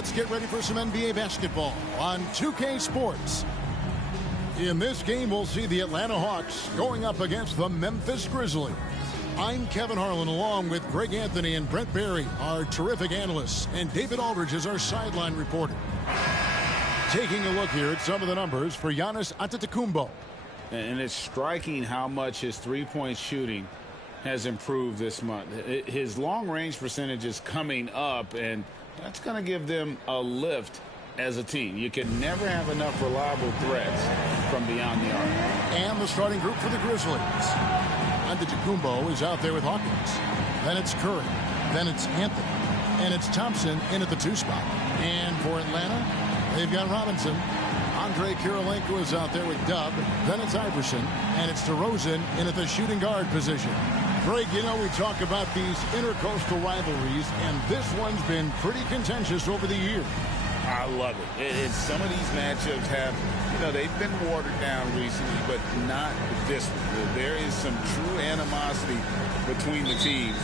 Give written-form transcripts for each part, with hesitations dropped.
let's get ready for some NBA basketball on 2K Sports. In this game, we'll see the Atlanta Hawks going up against the Memphis Grizzlies. I'm Kevin Harlan, along with Greg Anthony and Brent Barry, our terrific analysts, and David Aldridge is our sideline reporter. Taking a look here at some of the numbers for Giannis Antetokounmpo. And it's striking how much his three-point shooting has improved this month. His long-range percentage is coming up, and that's going to give them a lift as a team. You can never have enough reliable threats from beyond the arc. And the starting group for the Grizzlies. Antetokounmpo is out there with Hawkins. Then it's Curry. Then it's Anthony. And it's Thompson in at the 2 spot. And for Atlanta, they've got Robinson. Andre Kirilenko is out there with Dub. Then it's Iverson. And it's DeRozan in at the shooting guard position. Greg, you know we talk about these intercoastal rivalries, and this one's been pretty contentious over the years. I love it. Some of these matchups have, they've been watered down recently, but not this one. There is some true animosity between the teams.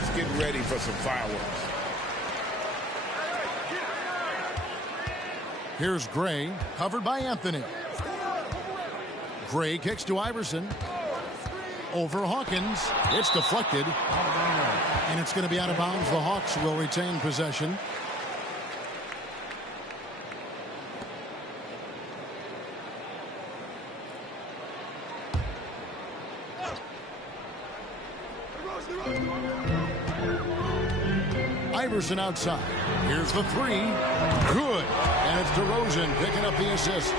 Let's get ready for some fireworks. Here's Gray, covered by Anthony. Gray kicks to Iverson. Over Hawkins. It's deflected. And it's going to be out of bounds. The Hawks will retain possession. Iverson outside. Here's the 3. Good. And it's DeRozan picking up the assist.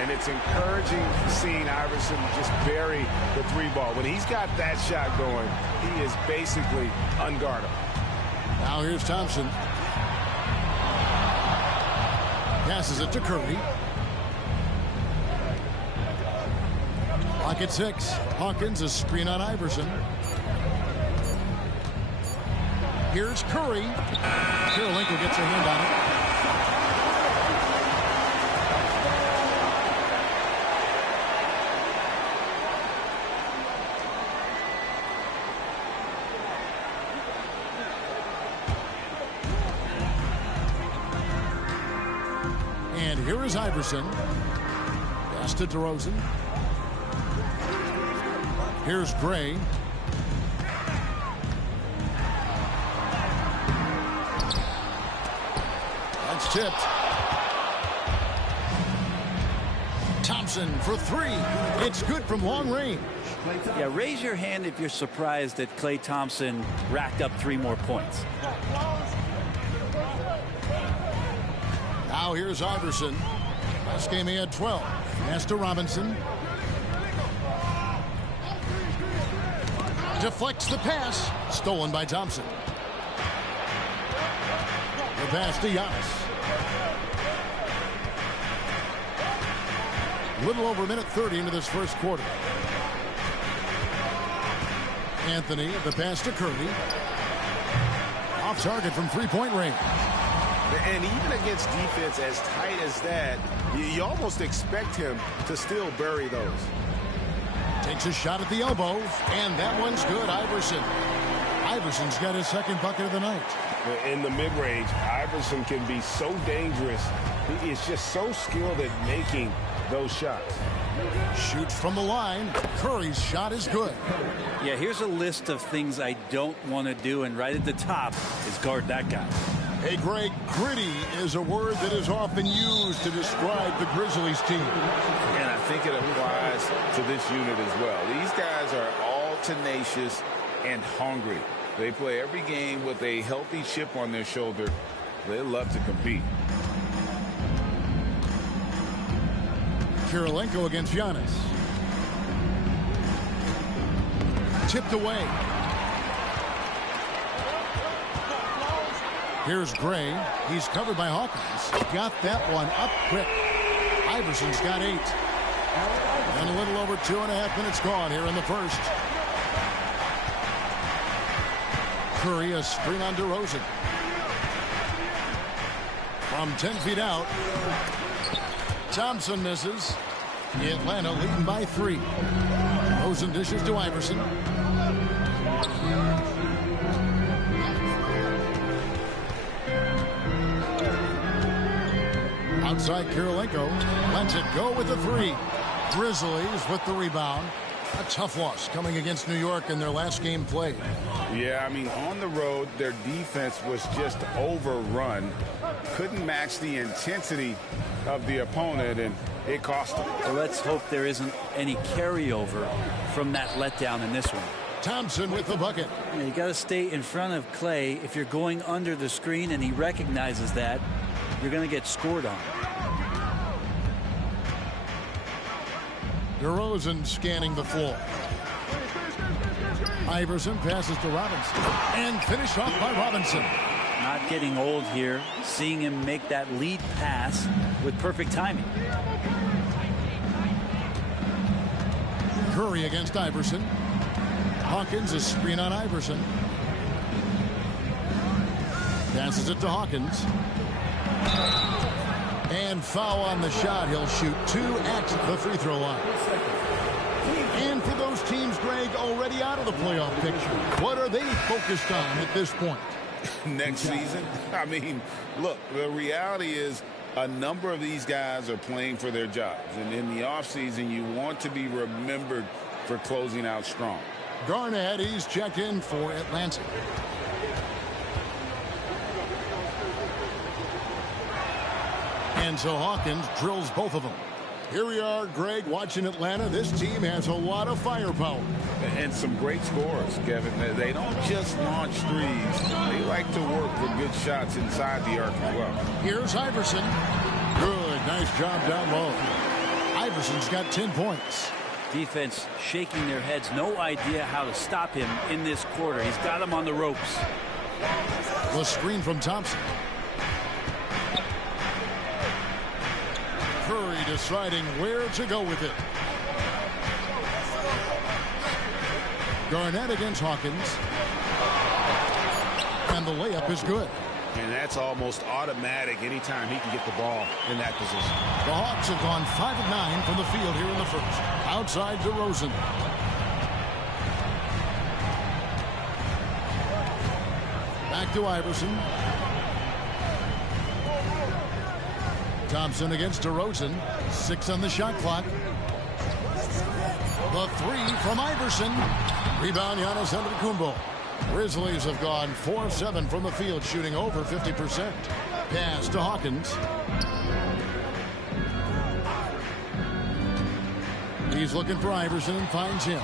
And it's encouraging seeing Iverson just bury the 3-ball. When he's got that shot going, he is basically unguardable. Now here's Thompson. Passes it to Curry. Clock at 6. Hawkins, a screen on Iverson. Here's Curry. Kirilenko gets a hand on it. And here is Iverson. Pass to DeRozan. Here's Gray. That's tipped. Thompson for 3. It's good from long range. Yeah, raise your hand if you're surprised that Klay Thompson racked up 3 more points. Now here's Iverson. Last game he had 12. Pass to Robinson. Deflects the pass. Stolen by Thompson. The pass to Giannis. Little over a minute 30 into this first quarter. Anthony, the pass to Curry. Off target from 3-point range. And even against defense as tight as that, you almost expect him to still bury those. Takes a shot at the elbow, and that one's good. Iverson's got his second bucket of the night. In the mid-range, Iverson can be so dangerous. He is just so skilled at making those shots. Shoots from the line. Curry's shot is good. Yeah, here's a list of things I don't want to do, and right at the top is guard that guy. Hey, Greg, gritty is a word that is often used to describe the Grizzlies team. And I think it applies to this unit as well. These guys are all tenacious and hungry. They play every game with a healthy chip on their shoulder. They love to compete. Kirilenko against Giannis. Tipped away. Here's Gray. He's covered by Hawkins. Got that one up quick. Iverson's got 8. And a little over 2.5 minutes gone here in the first. Curry, a screen on DeRozan. From 10 feet out. Thompson misses. Atlanta leading by 3. DeRozan dishes to Iverson. Outside Kirilenko. Lets it go with the three. Grizzlies with the rebound. A tough loss coming against New York in their last game played. Yeah, I mean, on the road, their defense was just overrun. Couldn't match the intensity of the opponent, and it cost them. Well, let's hope there isn't any carryover from that letdown in this one. Thompson with the bucket. Yeah, you got to stay in front of Clay. If you're going under the screen and he recognizes that, you're going to get scored on. DeRozan scanning the floor. Iverson passes to Robinson. And finished off by Robinson. Not getting old here. Seeing him make that lead pass with perfect timing. Curry against Iverson. Hawkins is screen on Iverson. Passes it to Hawkins. And foul on the shot. He'll shoot 2 at the free throw line. And for those teams, Greg, already out of the playoff picture, what are they focused on at this point? Next season? I mean, look, the reality is a number of these guys are playing for their jobs. And in the offseason, you want to be remembered for closing out strong. Garnett, he's checked in for Atlanta. And so Hawkins drills both of them. Here we are, Greg, watching Atlanta. This team has a lot of firepower. And some great scores, Kevin. They don't just launch threes. They like to work for good shots inside the arc as well. Here's Iverson. Good, nice job down low. Iverson's got 10 points. Defense shaking their heads. No idea how to stop him in this quarter. He's got him on the ropes. The screen from Thompson. Curry deciding where to go with it. Garnett against Hawkins. And the layup is good. And that's almost automatic anytime he can get the ball in that position. The Hawks have gone 5 of 9 from the field here in the first. Outside DeRozan. Back to Iverson. Thompson against DeRozan. 6 on the shot clock. The three from Iverson. Rebound Giannis Antetokounmpo. Grizzlies have gone 4 of 7 from the field, shooting over 50%. Pass to Hawkins. He's looking for Iverson and finds him.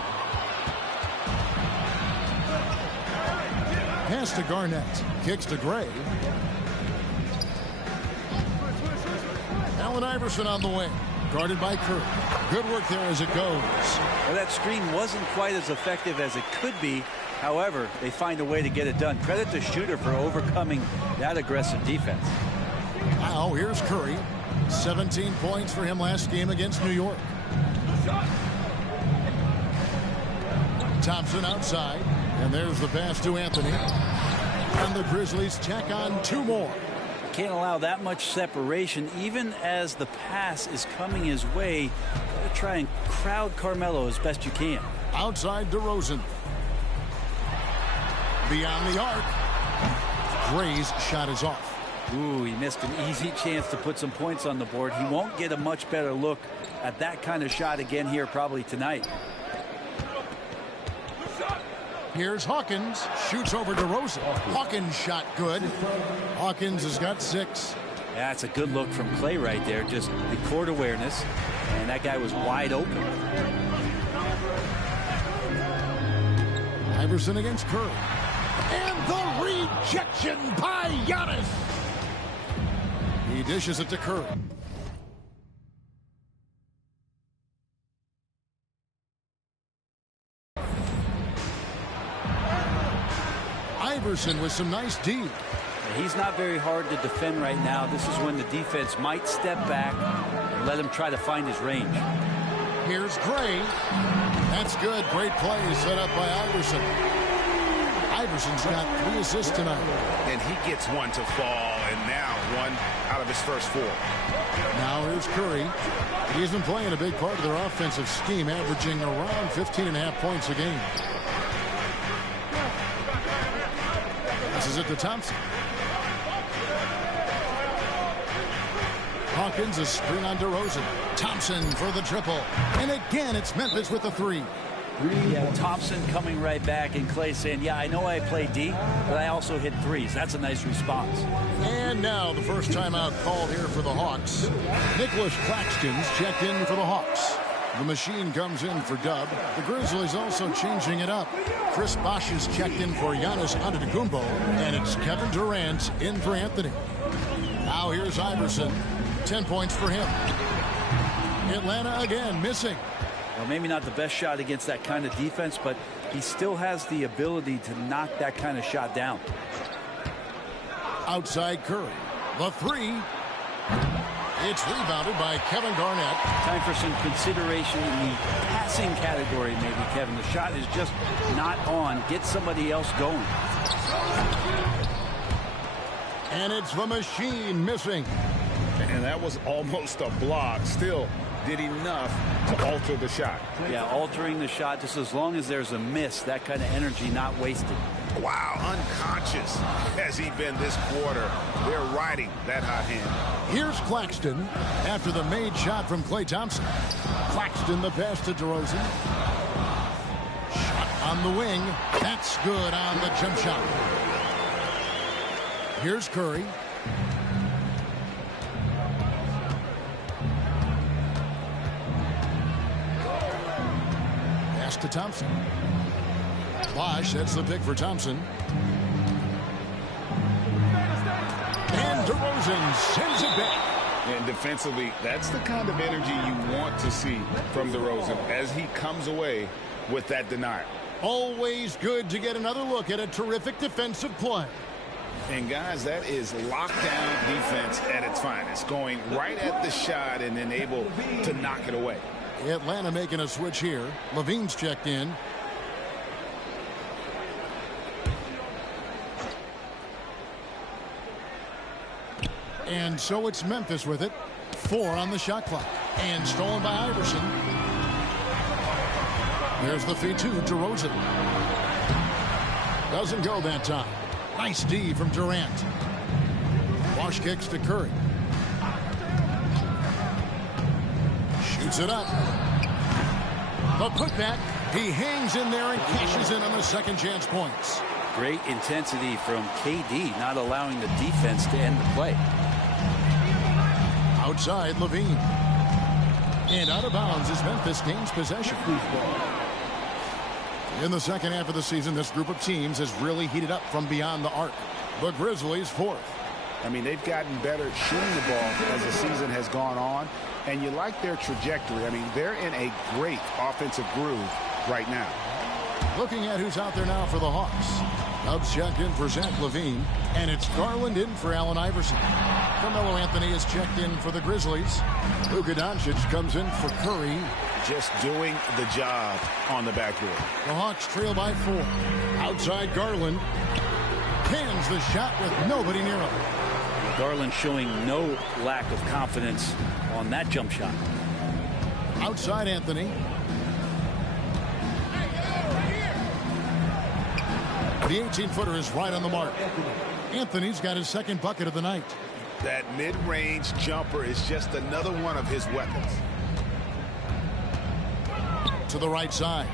Pass to Garnett. Kicks to Gray. Allen Iverson on the wing. Guarded by Curry. Good work there as it goes. Well, that screen wasn't quite as effective as it could be. However, they find a way to get it done. Credit to Shooter for overcoming that aggressive defense. Now here's Curry. 17 points for him last game against New York. Thompson outside. And there's the pass to Anthony. And the Grizzlies tack on 2 more. Can't allow that much separation. Even as the pass is coming his way, gotta try and crowd Carmelo as best you can. Outside DeRozan. Beyond the arc. Gray's shot is off. Ooh, he missed an easy chance to put some points on the board. He won't get a much better look at that kind of shot again here probably tonight. Here's Hawkins. Shoots over DeRozan. Hawkins shot good. Hawkins has got 6. Yeah, that's a good look from Clay right there. Just the court awareness. And that guy was wide open. Iverson against Curry. And the rejection by Giannis. He dishes it to Curry. Iverson with some nice D. He's not very hard to defend right now. This is when the defense might step back and let him try to find his range. Here's Gray. That's good. Great play set up by Iverson. Iverson's got 3 assists tonight. And he gets one to fall, and now 1 out of his first 4. Now here's Curry. He's been playing a big part of their offensive scheme, averaging around 15.5 points a game. This is it to Thompson. Hawkins, a screen on DeRozan. Thompson for the triple. And again, it's Memphis with the three. Yeah, Thompson coming right back, and Clay saying, yeah, I know I play D, but I also hit threes. That's a nice response. And now the first timeout called here for the Hawks. Nicholas Claxton's checked in for the Hawks. The machine comes in for Dub. The Grizzlies also changing it up. Chris Bosh is checked in for Giannis Antetokounmpo, and it's Kevin Durant in for Anthony. Now here's Iverson. 10 points for him. Atlanta again missing. Well, maybe not the best shot against that kind of defense, but he still has the ability to knock that kind of shot down. Outside Curry. The three. It's rebounded by Kevin Garnett. Time for some consideration in the passing category, maybe, Kevin. The shot is just not on. Get somebody else going. And it's the machine missing. And that was almost a block. Still did enough to alter the shot. Yeah, altering the shot, just as long as there's a miss, that kind of energy not wasted. Wow, unconscious has he been this quarter. They're riding that hot hand. Here's Claxton after the made shot from Klay Thompson. Claxton the pass to DeRozan. Shot on the wing. That's good on the jump shot. Here's Curry. Pass to Thompson. Bosh, that's the pick for Thompson. And DeRozan sends it back. And defensively, that's the kind of energy you want to see from DeRozan as he comes away with that denial. Always good to get another look at a terrific defensive play. And guys, that is lockdown defense at its finest. Going right at the shot and then able to knock it away. Atlanta making a switch here. Levine's checked in. And so it's Memphis with it. 4 on the shot clock. And stolen by Iverson. There's the feed to DeRozan. Doesn't go that time. Nice D from Durant. Bosh kicks to Curry. Shoots it up. The putback. He hangs in there and cashes in on the second chance points. Great intensity from KD, not allowing the defense to end the play. Outside Levine. And out of bounds as Memphis gains possession. In the second half of the season, this group of teams has really heated up from beyond the arc. The Grizzlies 4th. I mean, they've gotten better shooting the ball as the season has gone on, and you like their trajectory. I mean, they're in a great offensive groove right now. Looking at who's out there now for the Hawks. Dubs checked in for Zach LaVine, and it's Garland in for Allen Iverson. Carmelo Anthony is checked in for the Grizzlies. Luka Doncic comes in for Curry. Just doing the job on the backboard. The Hawks trail by 4. Outside Garland. Cans the shot with nobody near him. Garland showing no lack of confidence on that jump shot. Outside Anthony. The 18-footer is right on the mark. Anthony's got his second bucket of the night. That mid-range jumper is just another one of his weapons. To the right side.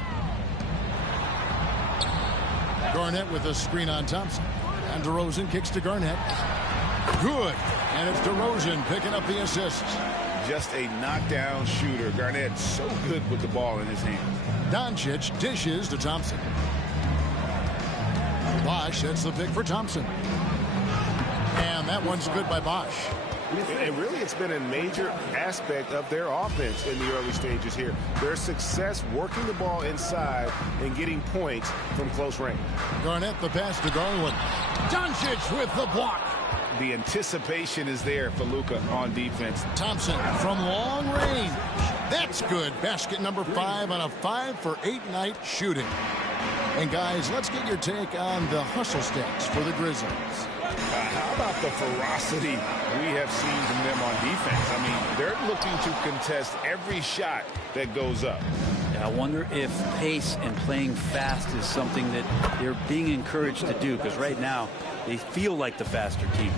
Garnett with a screen on Thompson. And DeRozan kicks to Garnett. Good. And it's DeRozan picking up the assist. Just a knockdown shooter. Garnett so good with the ball in his hands. Doncic dishes to Thompson. Bosh sets the pick for Thompson. And that one's good by Bosh. And really, it's been a major aspect of their offense in the early stages here. Their success working the ball inside and getting points from close range. Garnett the pass to Garland. Doncic with the block. The anticipation is there for Luka on defense. Thompson from long range. That's good. Basket number 5 on a 5 for 8 night shooting. And guys, let's get your take on the hustle stats for the Grizzlies. How about the ferocity we have seen from them on defense? I mean, they're looking to contest every shot that goes up. I wonder if pace and playing fast is something that they're being encouraged to do, because right now they feel like the faster team.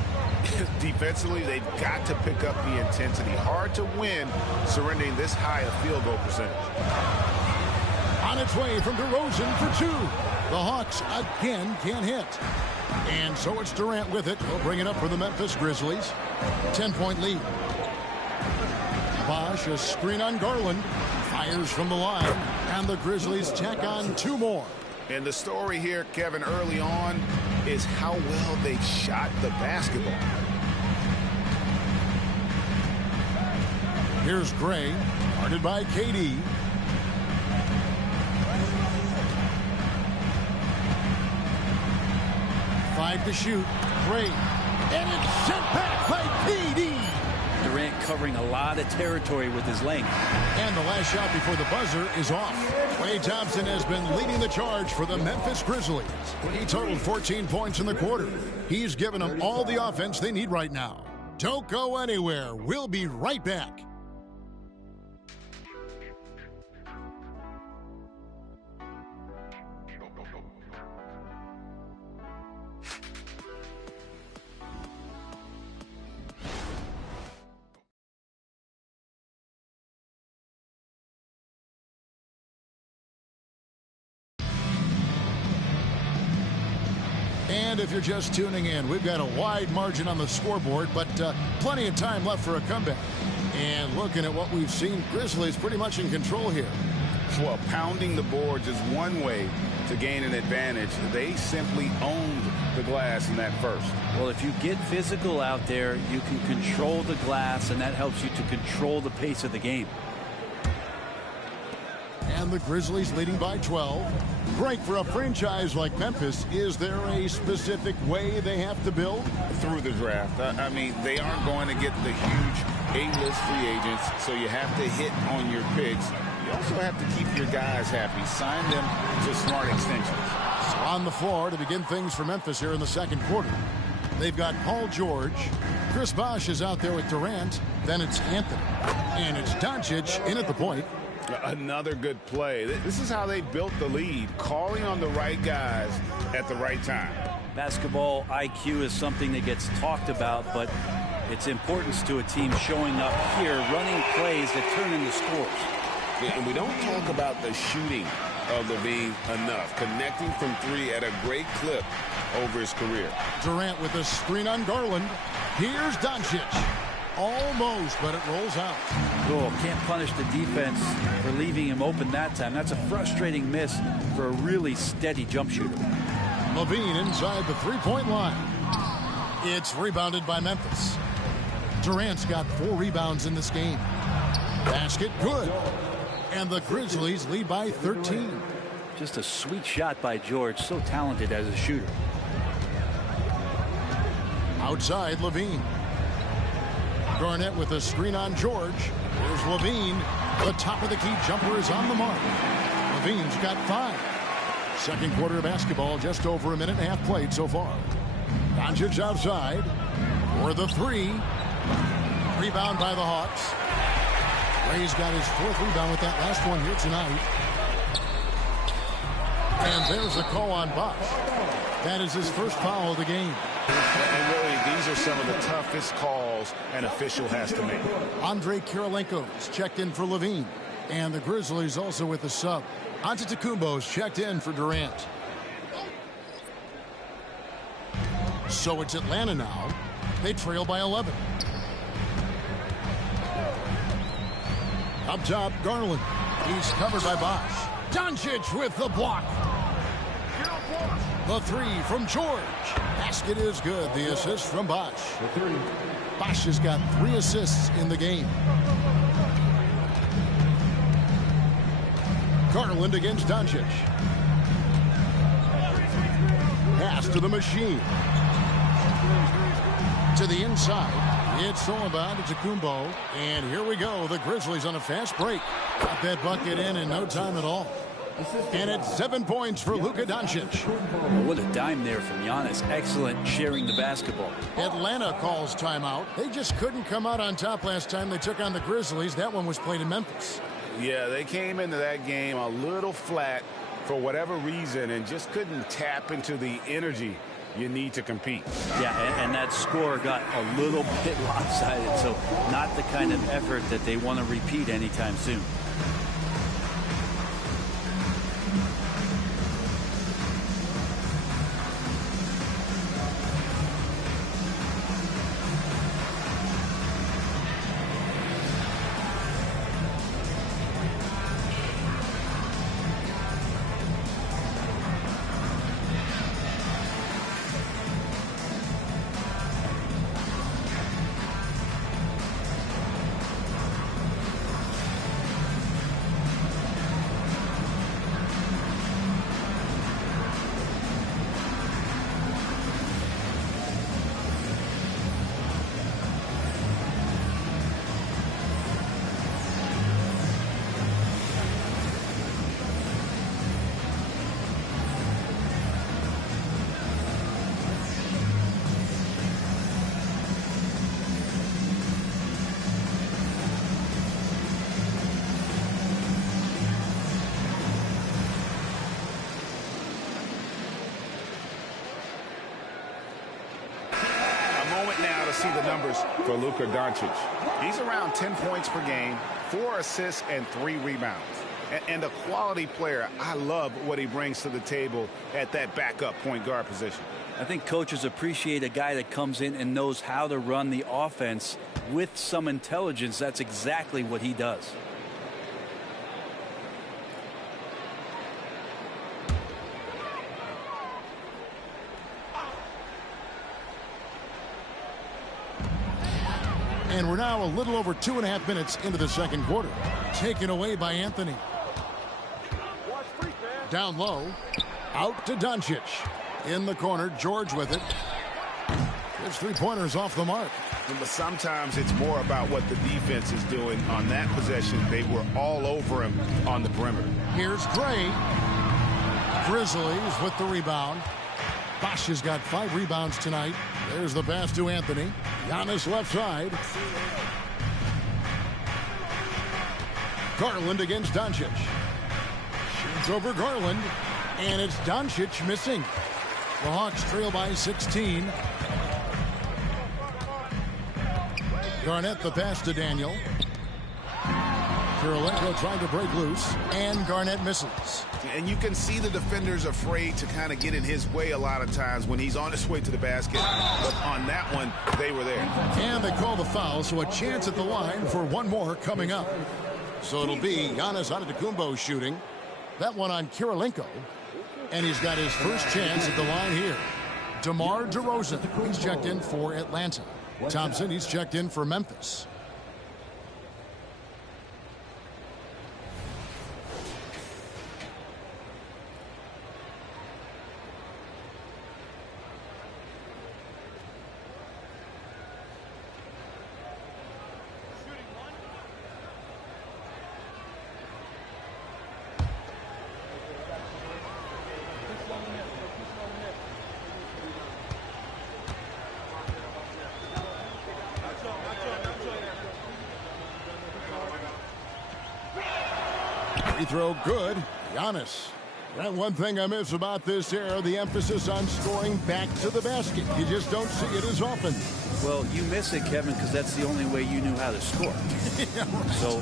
Defensively, they've got to pick up the intensity. Hard to win surrendering this high a field goal percentage. On its way from DeRozan for two. The Hawks again can't hit. And so it's Durant with it. He'll bring it up for the Memphis Grizzlies. 10-point lead. Bosh, a screen on Garland. Fires from the line. And the Grizzlies tack on two more. And the story here, Kevin, early on is how well they shot the basketball. Here's Gray, guarded by KD. Five to shoot. Gray. And it's sent back by KD. Durant covering a lot of territory with his length. And the last shot before the buzzer is off. Klay Thompson has been leading the charge for the Memphis Grizzlies. He totaled 14 points in the quarter. He's given them all the offense they need right now. Don't go anywhere. We'll be right back. And if you're just tuning in, we've got a wide margin on the scoreboard, but plenty of time left for a comeback. And looking at what we've seen, Grizzlies pretty much in control here. Well, pounding the boards is one way to gain an advantage. They simply owned the glass in that first. Well, if you get physical out there, you can control the glass, and that helps you to control the pace of the game. And the Grizzlies leading by 12. Great for a franchise like Memphis. Is there a specific way they have to build? Through the draft. I mean, they aren't going to get the huge A-list free agents, so you have to hit on your picks. You also have to keep your guys happy. Sign them to smart extensions. So on the floor to begin things for Memphis here in the second quarter. They've got Paul George. Chris Bosh is out there with Durant. Then it's Anthony. And it's Doncic in at the point. Another good play. This is how they built the lead, calling on the right guys at the right time. Basketball IQ is something that gets talked about, but its importance to a team showing up here, running plays that turn into scores. And we don't talk about the shooting of Levine enough. Connecting from three at a great clip over his career. Durant with a screen on Garland. Here's Doncic. Almost, but it rolls out. Oh, can't punish the defense for leaving him open that time. That's a frustrating miss for a really steady jump shooter. Levine inside the three-point line. It's rebounded by Memphis. Durant's got 4 rebounds in this game. Basket good. And the Grizzlies lead by 13. Just a sweet shot by George. So talented as a shooter. Outside, Levine. Garnett with a screen on George. Here's Levine. The top of the key jumper is on the mark. Levine's got 5. Second quarter of basketball, just over a minute and a half played so far. Doncic outside for the 3. Rebound by the Hawks. Ray's got his 4th rebound with that last one here tonight. And there's a call on Bosh. That is his first foul of the game. And really, these are some of the toughest calls an official has to make. Andre Kirilenko's checked in for Levine. And the Grizzlies also with the sub. Antetokounmpo's checked in for Durant. So it's Atlanta now. They trail by 11. Up top, Garland. He's covered by Bosh. Doncic with the block. The 3 from George. Basket is good. The assist from Bosh. Bosh has got 3 assists in the game. Garland against Doncic. Pass to the machine. To the inside. It's all about Antetokounmpo. And here we go. The Grizzlies on a fast break. Got that bucket in no time at all. And it's 7 points for Luka Doncic. What a dime there from Giannis. Excellent sharing the basketball. Atlanta calls timeout. They just couldn't come out on top last time they took on the Grizzlies. That one was played in Memphis. Yeah, they came into that game a little flat for whatever reason and just couldn't tap into the energy you need to compete. Yeah, and that score got a little bit lopsided, so not the kind of effort that they want to repeat anytime soon. Now to see the numbers for Luka Doncic. He's around 10 points per game, 4 assists, and 3 rebounds. And a quality player. I love what he brings to the table at that backup point guard position. I think coaches appreciate a guy that comes in and knows how to run the offense with some intelligence. That's exactly what he does. And we're now a little over 2.5 minutes into the second quarter. Taken away by Anthony. Down low. Out to Doncic. In the corner, George with it. His three-pointers off the mark. But sometimes it's more about what the defense is doing on that possession. They were all over him on the perimeter. Here's Gray. Grizzlies with the rebound. Bosch has got 5 rebounds tonight. There's the pass to Anthony. Giannis left side. Garland against Doncic. Shoots over Garland. And it's Doncic missing. The Hawks trail by 16. Garnett the pass to Daniel. Kirilenko trying to break loose. And Garnett misses. And you can see the defenders afraid to kind of get in his way a lot of times when he's on his way to the basket. But on that one, they were there. And they call the foul, so a chance at the line for one more coming up. So it'll be Giannis Antetokounmpo shooting. That one on Kirilenko. And he's got his first chance at the line here. DeMar DeRozan, he's checked in for Atlanta. Thompson, he's checked in for Memphis. Free throw good. Giannis. That one thing I miss about this era, the emphasis on scoring back to the basket. You just don't see it as often. Well, you miss it, Kevin, because that's the only way you knew how to score. Yeah, right. So,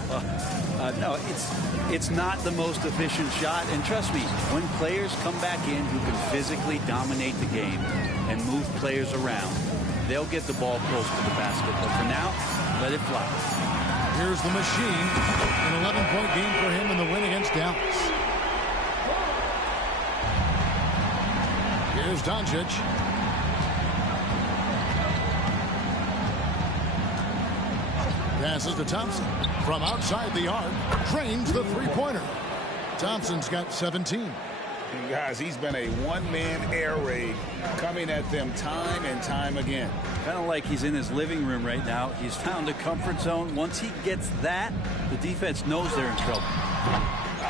no, it's not the most efficient shot. And trust me, when players come back in who can physically dominate the game and move players around, they'll get the ball close to the basket. But for now, let it fly. Here's the machine. An 11-point game for him in the win against Dallas. Here's Doncic. Passes to Thompson. From outside the arc, drains the three-pointer. Thompson's got 17. And guys, he's been a one-man air raid coming at them time and time again. Kind of like he's in his living room right now. He's found a comfort zone. Once he gets that, the defense knows they're in trouble.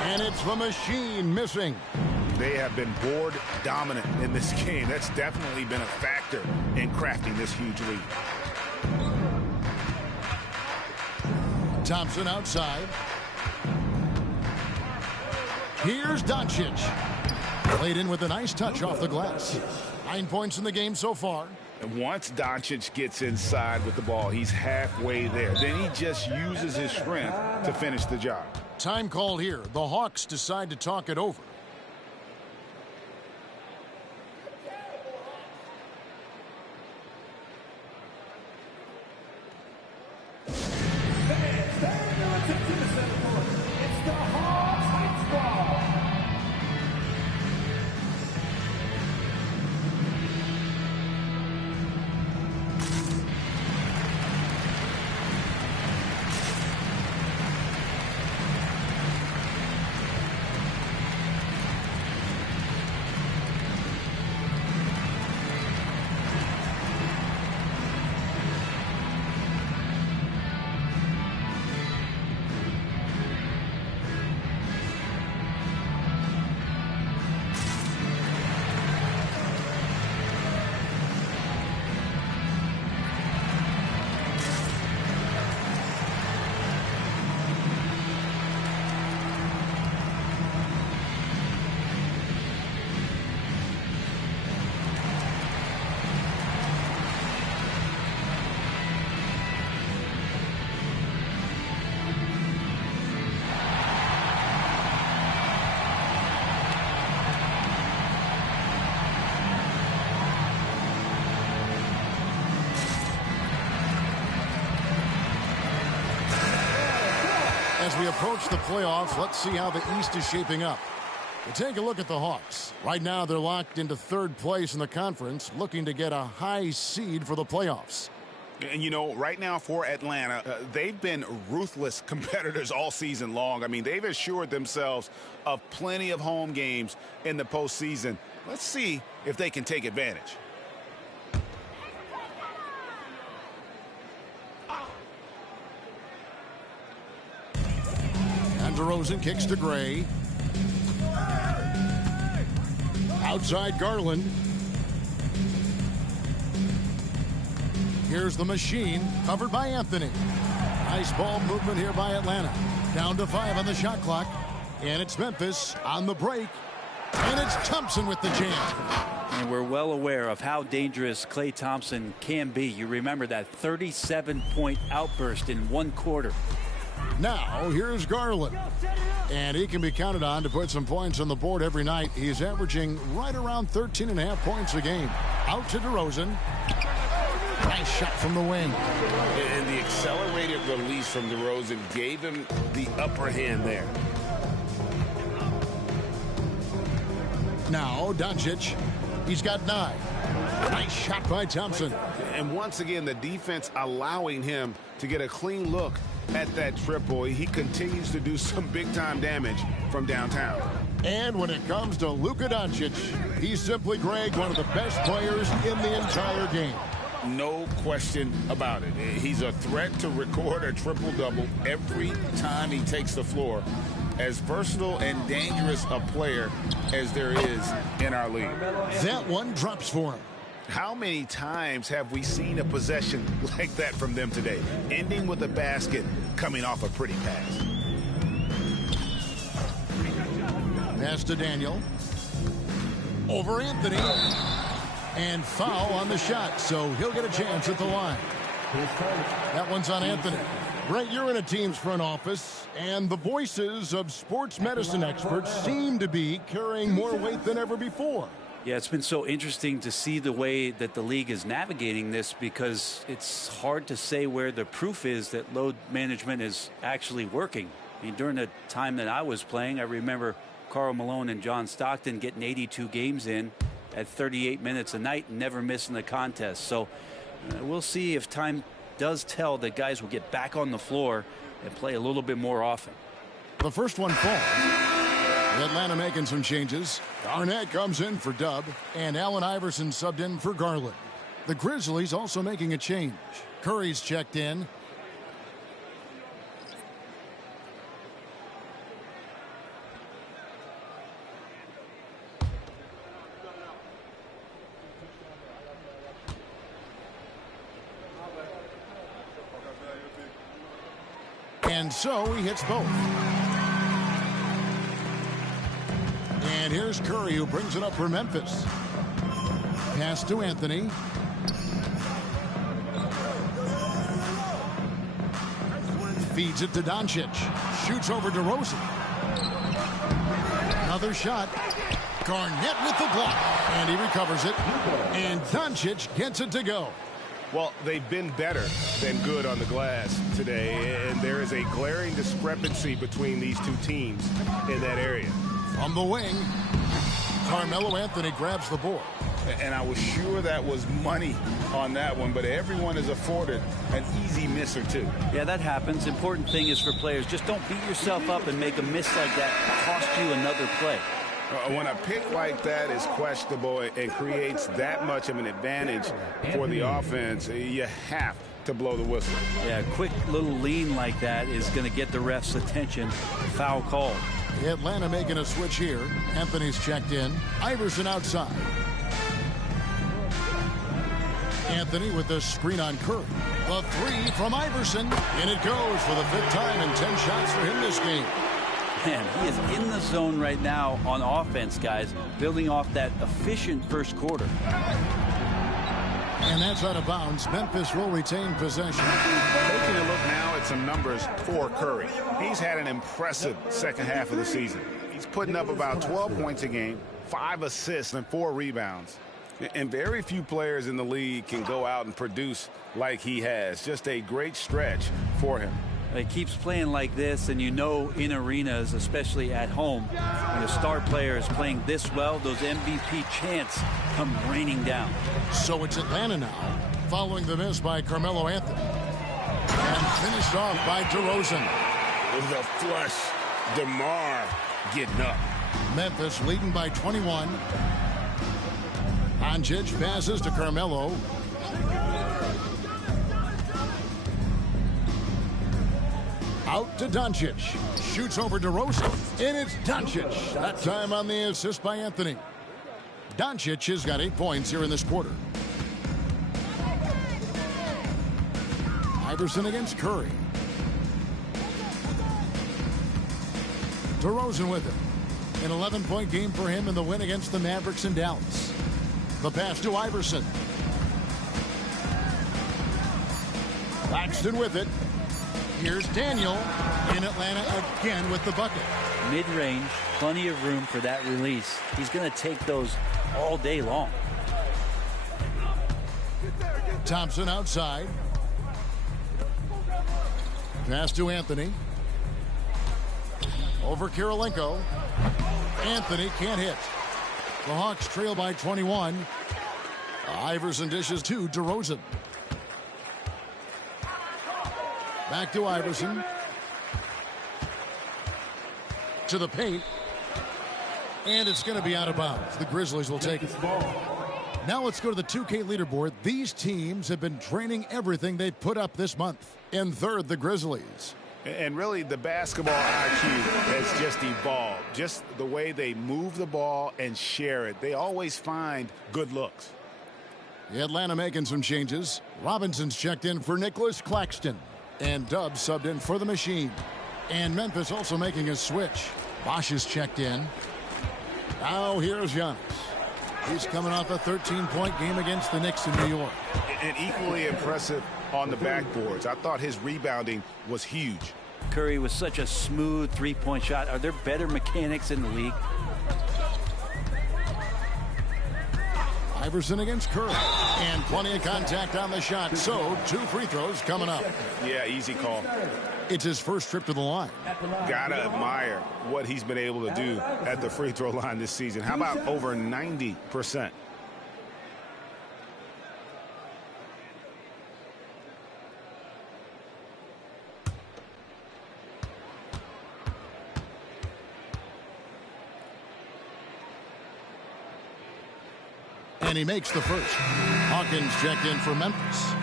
And it's the machine missing. They have been board dominant in this game. That's definitely been a factor in crafting this huge lead. Thompson outside. Here's Doncic. Played in with a nice touch off the glass. 9 points in the game so far. And once Doncic gets inside with the ball, he's halfway there. Then he just uses his strength to finish the job. Time called here. The Hawks decide to talk it over. As we approach the playoffs, let's see how the East is shaping up. We'll take a look at the Hawks. Right now, they're locked into third place in the conference, looking to get a high seed for the playoffs. And, you know, right now for Atlanta, they've been ruthless competitors all season long. I mean, they've assured themselves of plenty of home games in the postseason. Let's see if they can take advantage. DeRozan kicks to Gray. Outside Garland. Here's the machine, covered by Anthony. Nice ball movement here by Atlanta. Down to 5 on the shot clock. And it's Memphis on the break. And it's Thompson with the jam. And we're well aware of how dangerous Klay Thompson can be. You remember that 37-point outburst in one quarter. Now, here's Garland. And he can be counted on to put some points on the board every night. He's averaging right around 13.5 points a game. Out to DeRozan. Nice shot from the wing. And the accelerated release from DeRozan gave him the upper hand there. Now, Doncic. He's got 9. Nice shot by Thompson. And once again, the defense allowing him to get a clean look at that triple. He continues to do some big-time damage from downtown. And when it comes to Luka Doncic, he's simply, Greg, one of the best players in the entire game. No question about it. He's a threat to record a triple-double every time he takes the floor. As versatile and dangerous a player as there is in our league. That one drops for him. How many times have we seen a possession like that from them today, ending with a basket coming off a pretty pass? Pass to Daniel. Over Anthony. And foul on the shot, so he'll get a chance at the line. That one's on Anthony. Brent, you're in a team's front office, and the voices of sports medicine experts seem to be carrying more weight than ever before. Yeah, it's been so interesting to see the way that the league is navigating this, because it's hard to say where the proof is that load management is actually working. I mean, during the time that I was playing, I remember Karl Malone and John Stockton getting 82 games in at 38 minutes a night and never missing a contest. So we'll see if time does tell that guys will get back on the floor and play a little bit more often. The first one falls. Atlanta making some changes. Garnett comes in for Dub, and Allen Iverson subbed in for Garland. The Grizzlies also making a change. Curry's checked in. And so he hits both. And here's Curry, who brings it up for Memphis. Pass to Anthony. Feeds it to Doncic. Shoots over DeRozan. Another shot. Garnett with the block. And he recovers it. And Doncic gets it to go. Well, they've been better than good on the glass today, and there is a glaring discrepancy between these two teams in that area. From the wing, Carmelo Anthony grabs the board. And I was sure that was money on that one, but everyone is afforded an easy miss or two. Yeah, that happens. Important thing is for players, just don't beat yourself up and make a miss like that cost you another play. When a pick like that is questionable and creates that much of an advantage for the offense, you have to blow the whistle. Yeah, a quick little lean like that is going to get the ref's attention. Foul called. Atlanta making a switch here. Anthony's checked in. Iverson outside. Anthony with the screen on Curry. The three from Iverson. And it goes for the 5th time and 10 shots for him this game. Man, he is in the zone right now on offense, guys, building off that efficient first quarter. And that's out of bounds. Memphis will retain possession. Taking a look now at some numbers for Curry. He's had an impressive second half of the season. He's putting up about 12 points a game, 5 assists, and 4 rebounds. And very few players in the league can go out and produce like he has. Just a great stretch for him. He keeps playing like this, and you know in arenas, especially at home, when a star player is playing this well, those MVP chants come raining down. So it's Atlanta now, following the miss by Carmelo Anthony. And finished off by DeRozan. The flush, DeMar getting up. Memphis leading by 21. Doncic passes to Carmelo. Out to Doncic. Shoots over DeRozan. And it's Doncic. That time on the assist by Anthony. Doncic has got 8 points here in this quarter. Iverson against Curry. DeRozan with it. An 11-point game for him in the win against the Mavericks in Dallas. The pass to Iverson. Claxton with it. Here's Daniel in Atlanta again with the bucket. Mid-range, plenty of room for that release. He's going to take those all day long. Thompson outside. Pass to Anthony. Over Kirilenko. Anthony can't hit. The Hawks trail by 21. Iverson dishes to DeRozan. Back to Iverson. To the paint. And it's going to be out of bounds. The Grizzlies will take it. Now let's go to the 2K leaderboard. These teams have been training everything they put up this month. In third, the Grizzlies. And really, the basketball IQ has just evolved. Just the way they move the ball and share it. They always find good looks. Atlanta making some changes. Robinson's checked in for Nicholas Claxton. And Dubs subbed in for the Machine. And Memphis also making a switch. Bosch is checked in. Now here's Giannis. He's coming off a 13-point game against the Knicks in New York. And equally impressive on the backboards. I thought his rebounding was huge. Curry was such a smooth three-point shot. Are there better mechanics in the league? Iverson against Curry. And plenty of contact on the shot. So 2 free throws coming up. Yeah, easy call. It's his first trip to the line. Gotta admire what he's been able to do at the free throw line this season. How about over 90%? And he makes the first. Hawkins checked in for Memphis.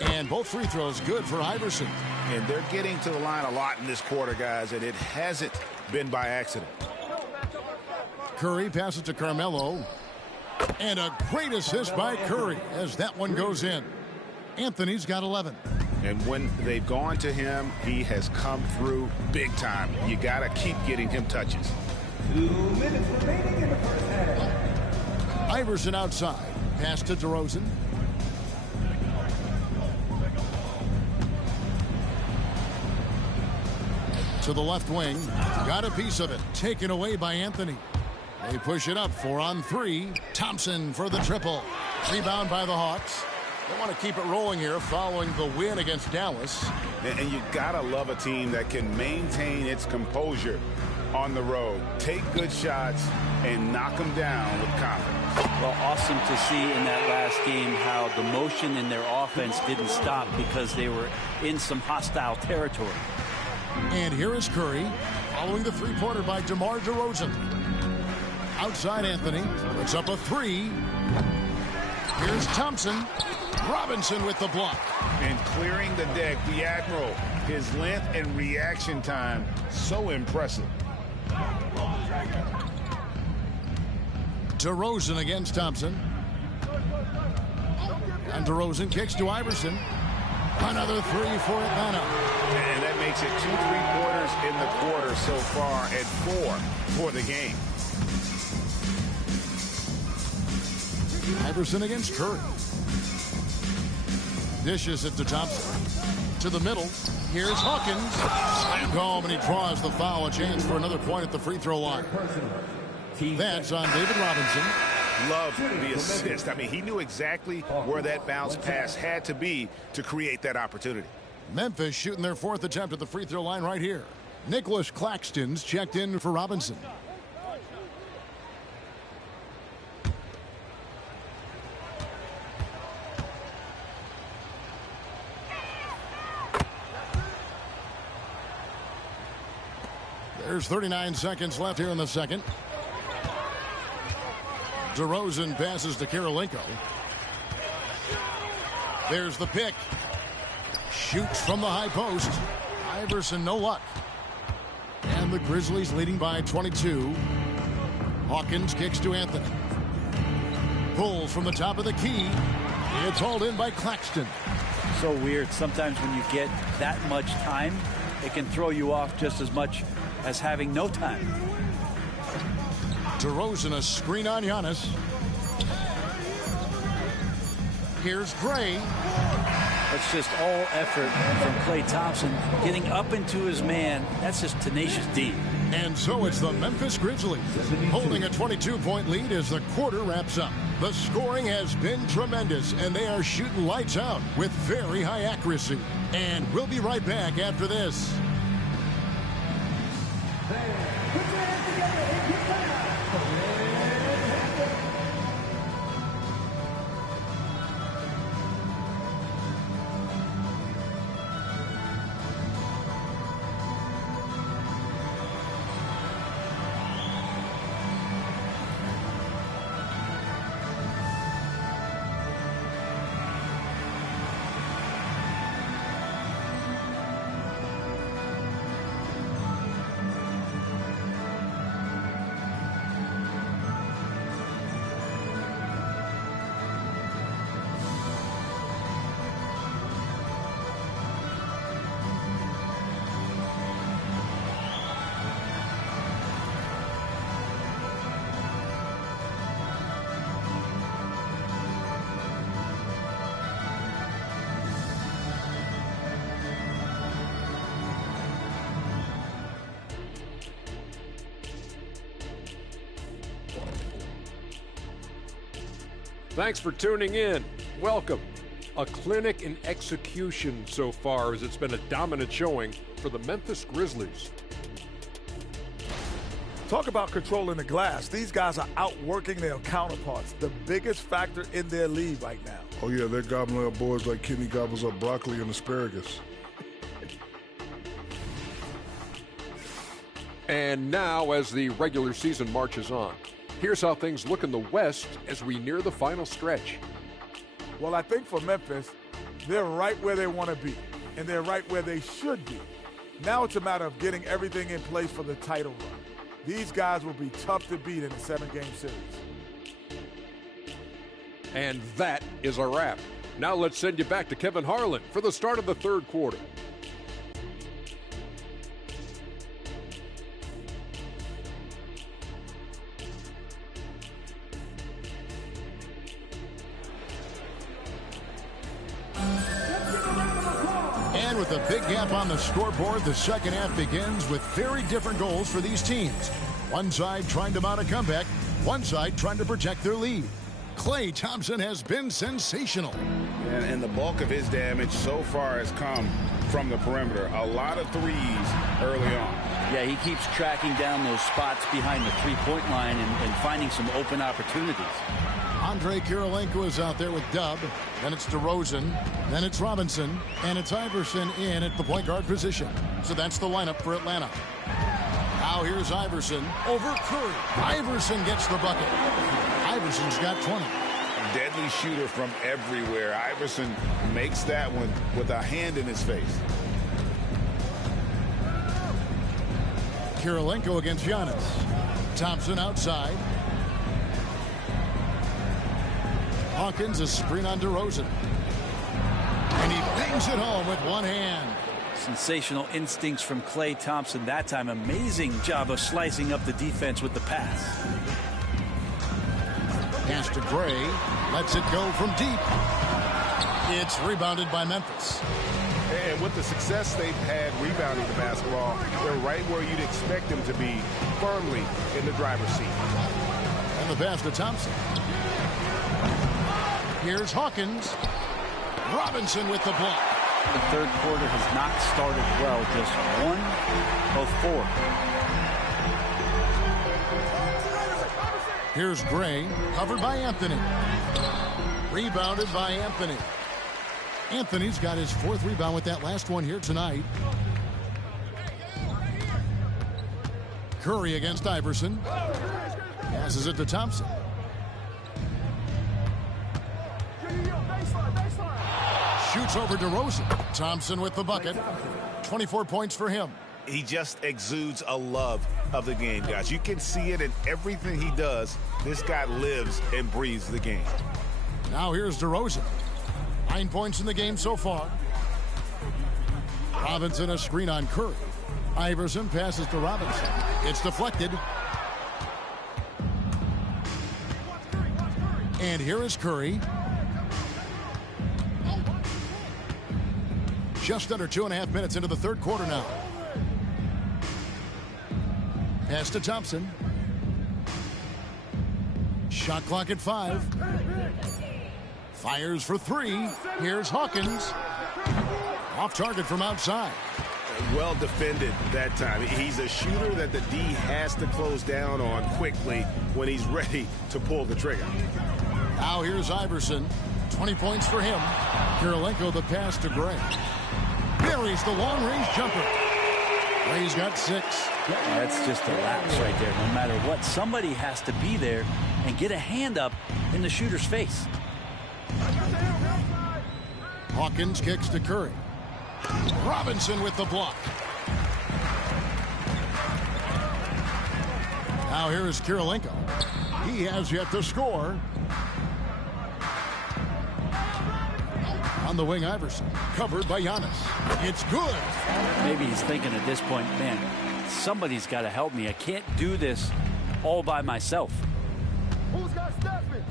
And both free throws good for Iverson. And they're getting to the line a lot in this quarter, guys, and it hasn't been by accident. Curry passes to Carmelo. And a great assist by Curry as that one goes in. Anthony's got 11. And when they've gone to him, he has come through big time. You got to keep getting him touches. 2 minutes remaining in the first half. Iverson outside. Pass to DeRozan. To the left wing. Got a piece of it. Taken away by Anthony. They push it up. 4 on 3. Thompson for the triple. Rebound by the Hawks. They want to keep it rolling here following the win against Dallas. And you got to love a team that can maintain its composure on the road. Take good shots and knock them down with confidence. Well, awesome to see in that last game how the motion in their offense didn't stop because they were in some hostile territory. And here is Curry following the three-pointer by DeMar DeRozan. Outside Anthony. Puts up a 3. Here's Thompson. Robinson with the block. And clearing the deck, the Admiral. His length and reaction time, so impressive. DeRozan against Thompson. And DeRozan kicks to Iverson. Another 3 for Atlanta. And that makes it 2 3-pointers in the quarter so far and 4 for the game. Iverson against Curry. Dishes it to Thompson. To the middle. Here's Hawkins. Slammed home, and he draws the foul. A chance for another point at the free throw line. That's on David Robinson. Loved the assist. I mean, he knew exactly where that bounce pass had to be to create that opportunity. Memphis shooting their 4th attempt at the free throw line right here. Nicholas Claxton's checked in for Robinson. There's 39 seconds left here in the second. DeRozan passes to Karolinko. There's the pick. Shoots from the high post. Iverson, no luck. And the Grizzlies leading by 22. Hawkins kicks to Anthony. Pulls from the top of the key. It's hauled in by Claxton. So weird. Sometimes when you get that much time, it can throw you off just as much as having no time. DeRozan, a screen on Giannis. Here's Gray. It's just all effort from Klay Thompson getting up into his man. That's just tenacious D. And so it's the Memphis Grizzlies holding a 22-point lead as the quarter wraps up. The scoring has been tremendous, and they are shooting lights out with very high accuracy. And we'll be right back after this. Thanks for tuning in. Welcome. A clinic in execution so far, as it's been a dominant showing for the Memphis Grizzlies. Talk about controlling the glass. These guys are outworking their counterparts, the biggest factor in their league right now. Oh, yeah, they're gobbling up boards like Kenny gobbles up broccoli and asparagus. And now, as the regular season marches on, here's how things look in the West as we near the final stretch. Well, I think for Memphis, they're right where they want to be, and they're right where they should be. Now it's a matter of getting everything in place for the title run. These guys will be tough to beat in a 7-game series. And that is a wrap. Now let's send you back to Kevin Harlan for the start of the third quarter. And with a big gap on the scoreboard, the second half begins with very different goals for these teams. One side trying to mount a comeback, one side trying to protect their lead. Klay Thompson has been sensational. And the bulk of his damage so far has come from the perimeter. A lot of threes early on. Yeah, he keeps tracking down those spots behind the three-point line and finding some open opportunities. Andre Kirilenko is out there with Dub. Then it's DeRozan. Then it's Robinson. And it's Iverson in at the point guard position. So that's the lineup for Atlanta. Now here's Iverson over Curry. Iverson gets the bucket. Iverson's got 20. Deadly shooter from everywhere. Iverson makes that one with a hand in his face. Kirilenko against Giannis. Thompson outside. Hawkins, a screen on DeRozan. And he bangs it home with one hand. Sensational instincts from Klay Thompson that time. Amazing job of slicing up the defense with the pass. Pass to Gray. Lets it go from deep. It's rebounded by Memphis. And with the success they've had rebounding the basketball, they're right where you'd expect them to be, firmly in the driver's seat. And the pass to Thompson. Here's Hawkins. Robinson with the block. The third quarter has not started well. Just 1 of 4. Here's Gray, covered by Anthony. Rebounded by Anthony. Anthony's got his 4th rebound with that last one here tonight. Curry against Iverson. Passes it to Thompson. Shoots over DeRozan. Thompson with the bucket. 24 points for him. He just exudes a love of the game, guys. You can see it in everything he does. This guy lives and breathes the game. Now here's DeRozan. 9 points in the game so far. Robinson a screen on Curry. Iverson passes to Robinson. It's deflected. And here is Curry. Just under 2.5 minutes into the third quarter now. Pass to Thompson. Shot clock at 5. Fires for 3. Here's Hawkins. Off target from outside. Well defended that time. He's a shooter that the D has to close down on quickly when he's ready to pull the trigger. Now here's Iverson. 20 points for him. Kirilenko the pass to Gray. Buries the long-range jumper. Gray's got 6. That's just a lapse right there. No matter what, somebody has to be there and get a hand up in the shooter's face. Hawkins kicks to Curry. Robinson with the block. Now here is Kirilenko. He has yet to score. On the wing, Iverson. Covered by Giannis. It's good. Maybe he's thinking at this point, man, somebody's got to help me. I can't do this all by myself. Who's got Stephen?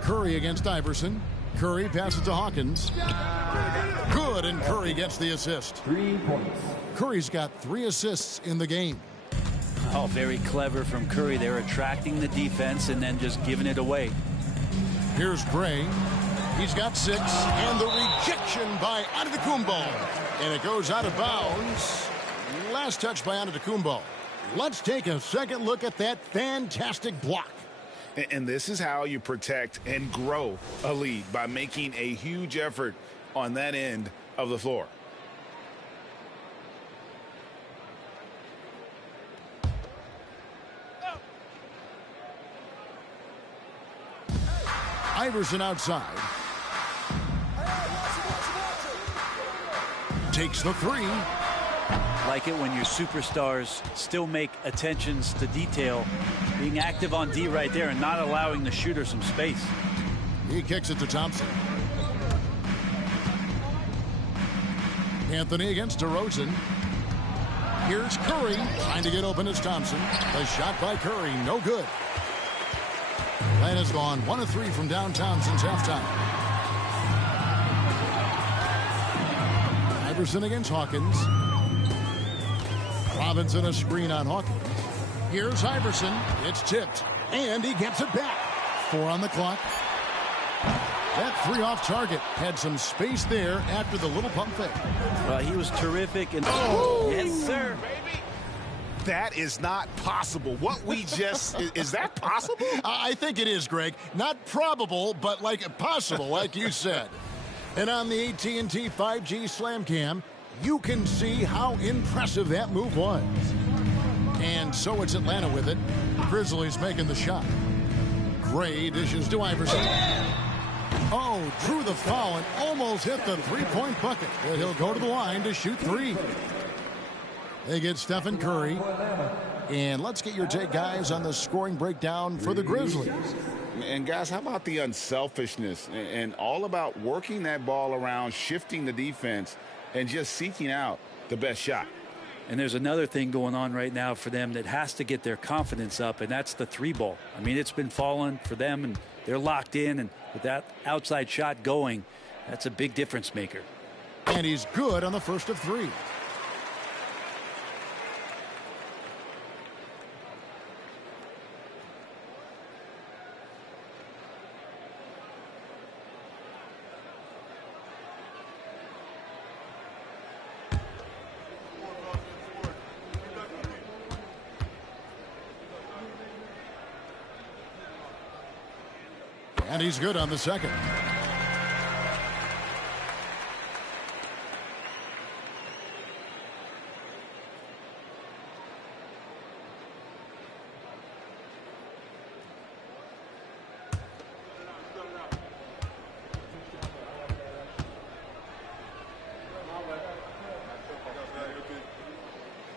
Curry against Iverson. Curry passes to Hawkins. Good, and Curry gets the assist. 3 points. Curry's got 3 assists in the game. Oh, very clever from Curry. They're attracting the defense and then just giving it away. Here's Gray. He's got 6, and the rejection by Antetokounmpo. And it goes out of bounds. Last touch by Antetokounmpo. Let's take a second look at that fantastic block. And this is how you protect and grow a lead, by making a huge effort on that end of the floor. Iverson outside. Takes the 3. Like it when your superstars still make attentions to detail, being active on D right there and not allowing the shooter some space. He kicks it to Thompson. Anthony against DeRozan. Here's Curry trying to get open as Thompson. The shot by Curry, no good. Atlanta's gone 1 of 3 from downtown since halftime. Iverson against Hawkins. Robinson a screen on Hawkins. Here's Iverson. It's tipped. And he gets it back. 4 on the clock. That 3 off target had some space there after the little pump fake. Well, he was terrific. And yes, sir. That is not possible. What we just is that possible? I think it is, Greg. Not probable, but like possible, like you said. And on the AT&T 5G Slam Cam, you can see how impressive that move was. And so it's Atlanta with it. Grizzlies making the shot. Gray dishes to Iverson. Oh, drew the foul and almost hit the three-point bucket. But he'll go to the line to shoot 3. They get Stephen Curry. And let's get your take, guys, on the scoring breakdown for the Grizzlies. And, guys, how about the unselfishness and all about working that ball around, shifting the defense, and just seeking out the best shot. And there's another thing going on right now for them that has to get their confidence up, and that's the 3 ball. I mean, it's been falling for them, and they're locked in, and with that outside shot going, that's a big difference maker. And he's good on the first of 3. And he's good on the second.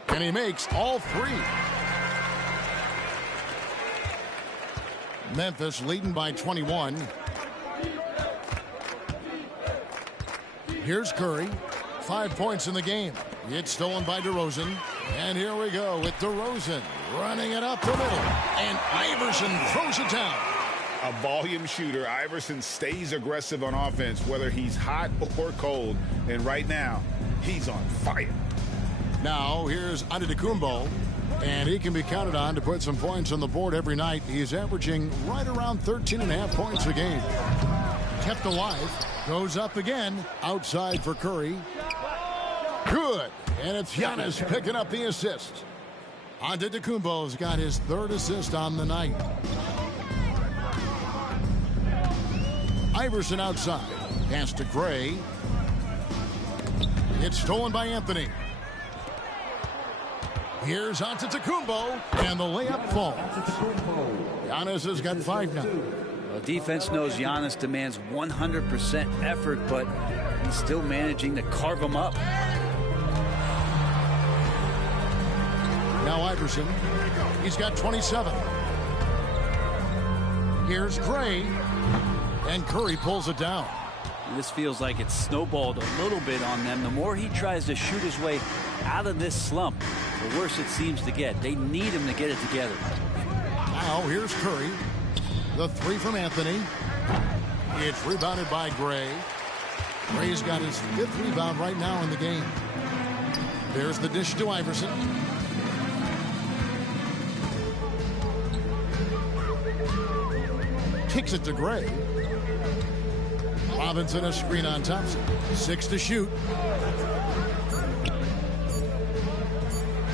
And he makes all 3. Memphis leading by 21. Here's Curry. 5 points in the game. It's stolen by DeRozan. And here we go with DeRozan running it up the middle. And Iverson throws it down. A volume shooter. Iverson stays aggressive on offense, whether he's hot or cold. And right now, he's on fire. Now, here's Antetokounmpo. And he can be counted on to put some points on the board every night. He's averaging right around 13.5 points a game. Kept alive. Goes up again. Outside for Curry. Good. And it's Giannis picking up the assist. Antetokounmpo's got his 3rd assist on the night. Iverson outside. Pass to Gray. It's stolen by Anthony. Here's Antetokounmpo, and the layup falls. Giannis has got 5 now. Well, defense knows Giannis demands 100% effort, but he's still managing to carve him up. Now Iverson, he's got 27. Here's Gray, and Curry pulls it down. This feels like it's snowballed a little bit on them. The more he tries to shoot his way out of this slump, the worse it seems to get. They need him to get it together. Now here's Curry. The 3 from Anthony. It's rebounded by Gray. Gray's got his 5th rebound right now in the game. There's the dish to Iverson. Kicks it to Gray. Robinson a screen on Thompson. 6 to shoot.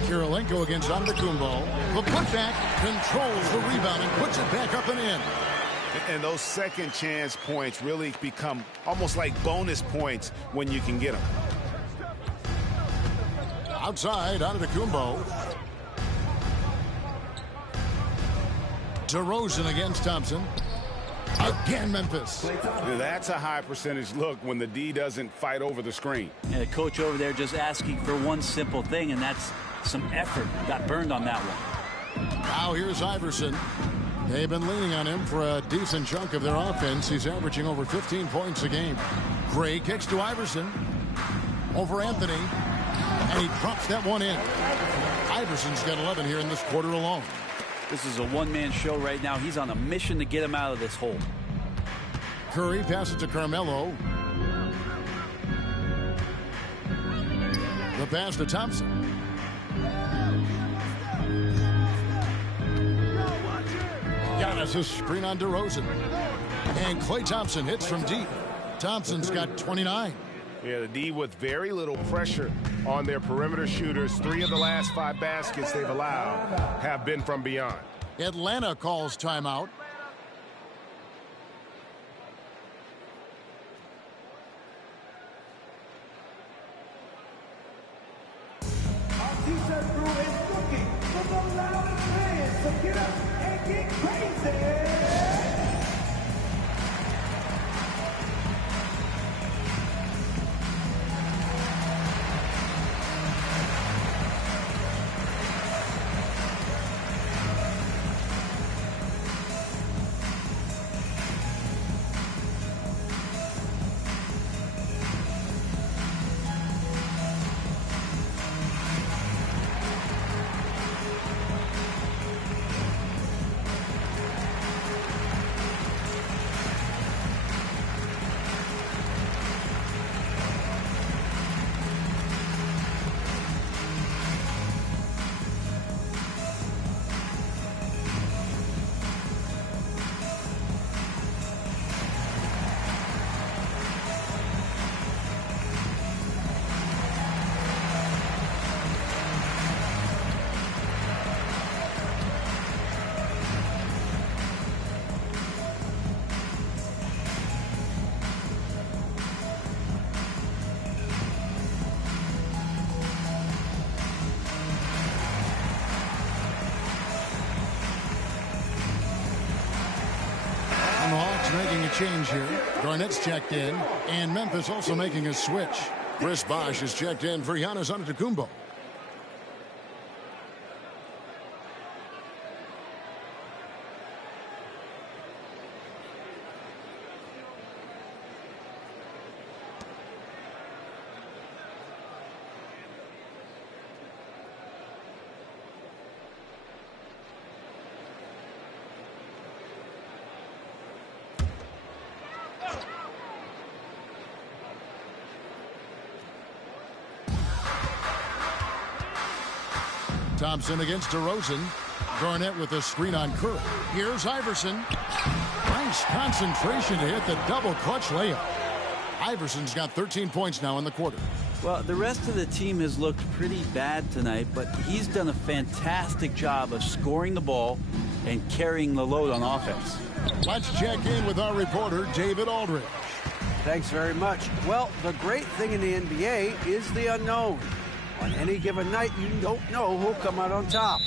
Kirilenko against Antetokounmpo. The putback controls the rebound and puts it back up and in. And those second chance points really become almost like bonus points when you can get them. Outside, Antetokounmpo. DeRozan against Thompson. Again, Memphis. That's a high percentage look when the D doesn't fight over the screen. And the coach over there just asking for one simple thing, and that's some effort. Got burned on that one. Now here's Iverson. They've been leaning on him for a decent chunk of their offense. He's averaging over 15 points a game. Gray kicks to Iverson. Over Anthony. And he drops that one in. Iverson's got 11 here in this quarter alone. This is a one-man show right now. He's on a mission to get him out of this hole. Curry passes to Carmelo. The pass to Thompson. Giannis' screen on DeRozan. And Klay Thompson hits from deep. Thompson's got 29. Yeah, the D with very little pressure on their perimeter shooters. 3 of the last 5 baskets they've allowed have been from beyond. Atlanta calls timeout. Our t-shirt crew is looking for the loudest fans, so get up and get crazy. Making a change here. Garnett's checked in, and Memphis also making a switch. Chris Bosh is checked in for Giannis Antetokounmpo. Thompson against DeRozan. Garnett with a screen on Curry. Here's Iverson. Nice concentration to hit the double clutch layup. Iverson's got 13 points now in the quarter. Well, the rest of the team has looked pretty bad tonight, but he's done a fantastic job of scoring the ball and carrying the load on offense. Let's check in with our reporter, David Aldridge. Thanks very much. Well, the great thing in the NBA is the unknown. On any given night, you don't know who'll come out on top.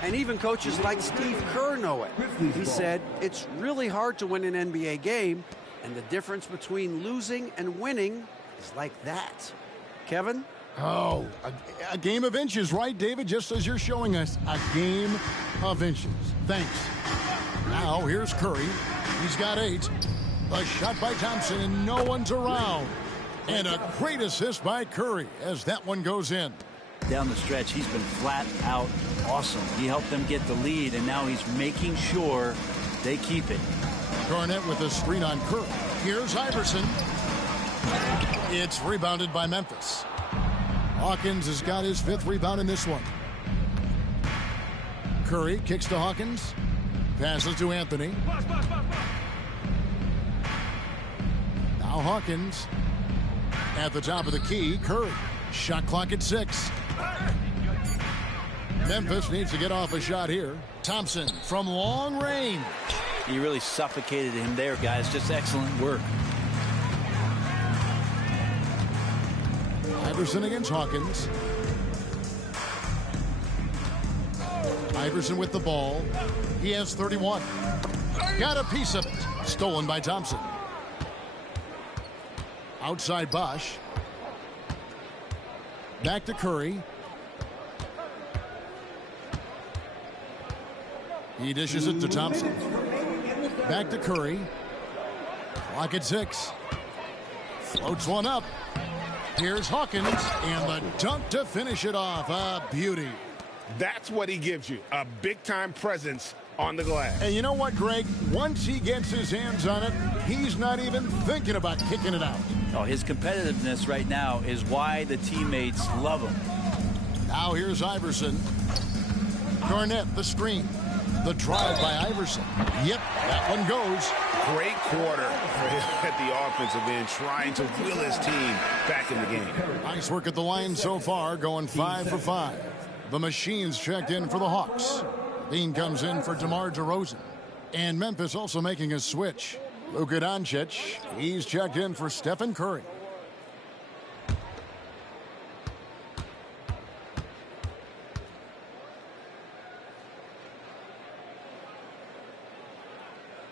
And even coaches like Steve Kerr know it. He said, it's really hard to win an NBA game, and the difference between losing and winning is like that. Kevin? Oh, a game of inches, right, David? Just as you're showing us, a game of inches. Thanks. Now, here's Curry. He's got 8. A shot by Thompson, and no one's around. And a great assist by Curry as that one goes in. Down the stretch, he's been flat out awesome. He helped them get the lead, and now he's making sure they keep it. Garnett with a screen on Curry. Here's Iverson. It's rebounded by Memphis. Hawkins has got his 5th rebound in this one. Curry kicks to Hawkins. Passes to Anthony. Now Hawkins. At the top of the key, Curry. Shot clock at 6. Memphis needs to get off a shot here. Thompson from long range. He really suffocated him there, guys. Just excellent work. Iverson against Hawkins. Iverson with the ball. He has 31. Got a piece of it. Stolen by Thompson. Outside Bosch. Back to Curry. He dishes it to Thompson. Back to Curry. Clock at 6. Floats one up. Here's Hawkins, and the dunk to finish it off. A beauty. That's what he gives you, a big-time presence on the glass. And you know what, Greg? Once he gets his hands on it, he's not even thinking about kicking it out. Oh, his competitiveness right now is why the teammates love him. Now here's Iverson. Garnett, the screen. The drive by Iverson. Yep, that one goes. Great quarter for him at the offensive end, trying to will his team back in the game. Nice work at the line so far, going 5 for 5. The Machines checked in for the Hawks. Bean comes in for DeMar DeRozan. And Memphis also making a switch. Luka Doncic, he's checked in for Stephen Curry.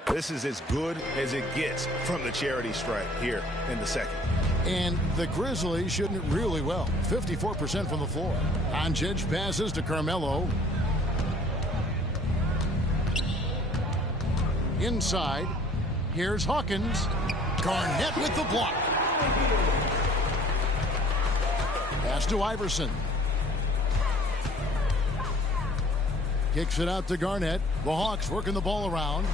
This is as good as it gets from the charity stripe here in the second. And the Grizzlies shooting it really well. 54% from the floor. Doncic passes to Carmelo. Inside. Here's Hawkins. Garnett with the block. Pass to Iverson. Kicks it out to Garnett. The Hawks working the ball around.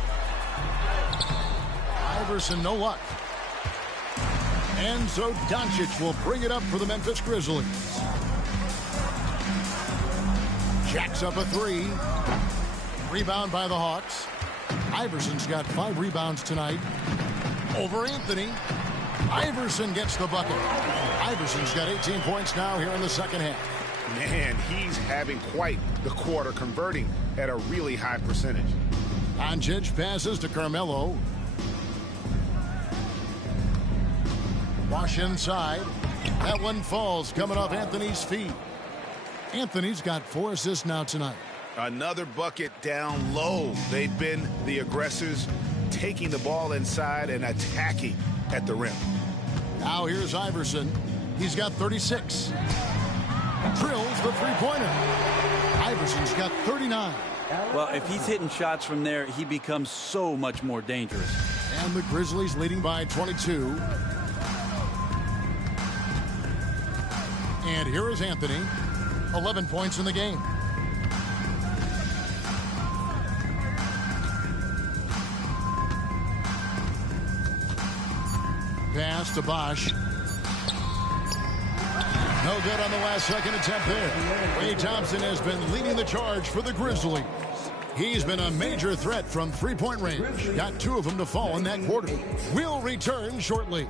Iverson, no luck. And so Doncic will bring it up for the Memphis Grizzlies. Jacks up a 3. Rebound by the Hawks. Iverson's got 5 rebounds tonight. Over Anthony. Iverson gets the bucket. Iverson's got 18 points now here in the second half. Man, he's having quite the quarter, converting at a really high percentage. Doncic passes to Carmelo. Wash inside. That one falls, coming off Anthony's feet. Anthony's got 4 assists now tonight. Another bucket down low. They've been the aggressors, taking the ball inside and attacking at the rim. Now here's Iverson. He's got 36. Drills the three-pointer. Iverson's got 39. Well, if he's hitting shots from there, he becomes so much more dangerous. And the Grizzlies leading by 22. And here is Anthony. 11 points in the game. Pass to Bosch. No good on the last second attempt there. Ray Thompson has been leading the charge for the Grizzlies. He's been a major threat from three-point range. Got 2 of them to fall in that quarter. We'll return shortly.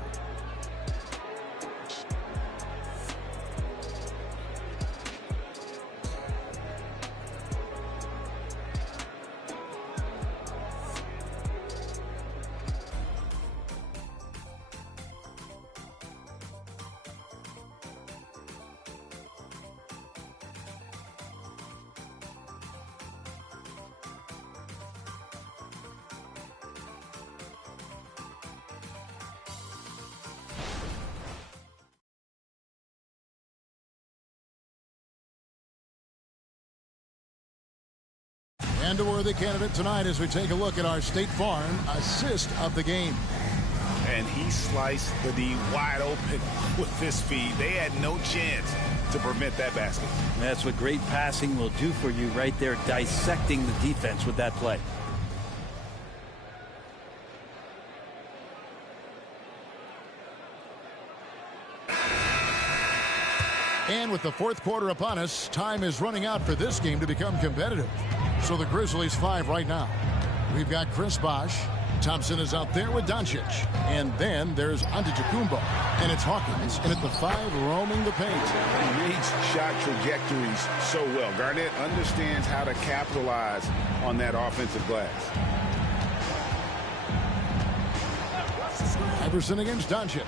And a worthy candidate tonight as we take a look at our State Farm assist of the game. And he sliced the D wide open with this feed. They had no chance to prevent that basket. That's what great passing will do for you right there, dissecting the defense with that play. And with the fourth quarter upon us, time is running out for this game to become competitive. So the Grizzlies 5 right now. We've got Chris Bosh. Thompson is out there with Doncic. And then there's Antetokounmpo. And it's Hawkins. And at the 5, roaming the paint. He reads shot trajectories so well. Garnett understands how to capitalize on that offensive glass. Iverson against Doncic.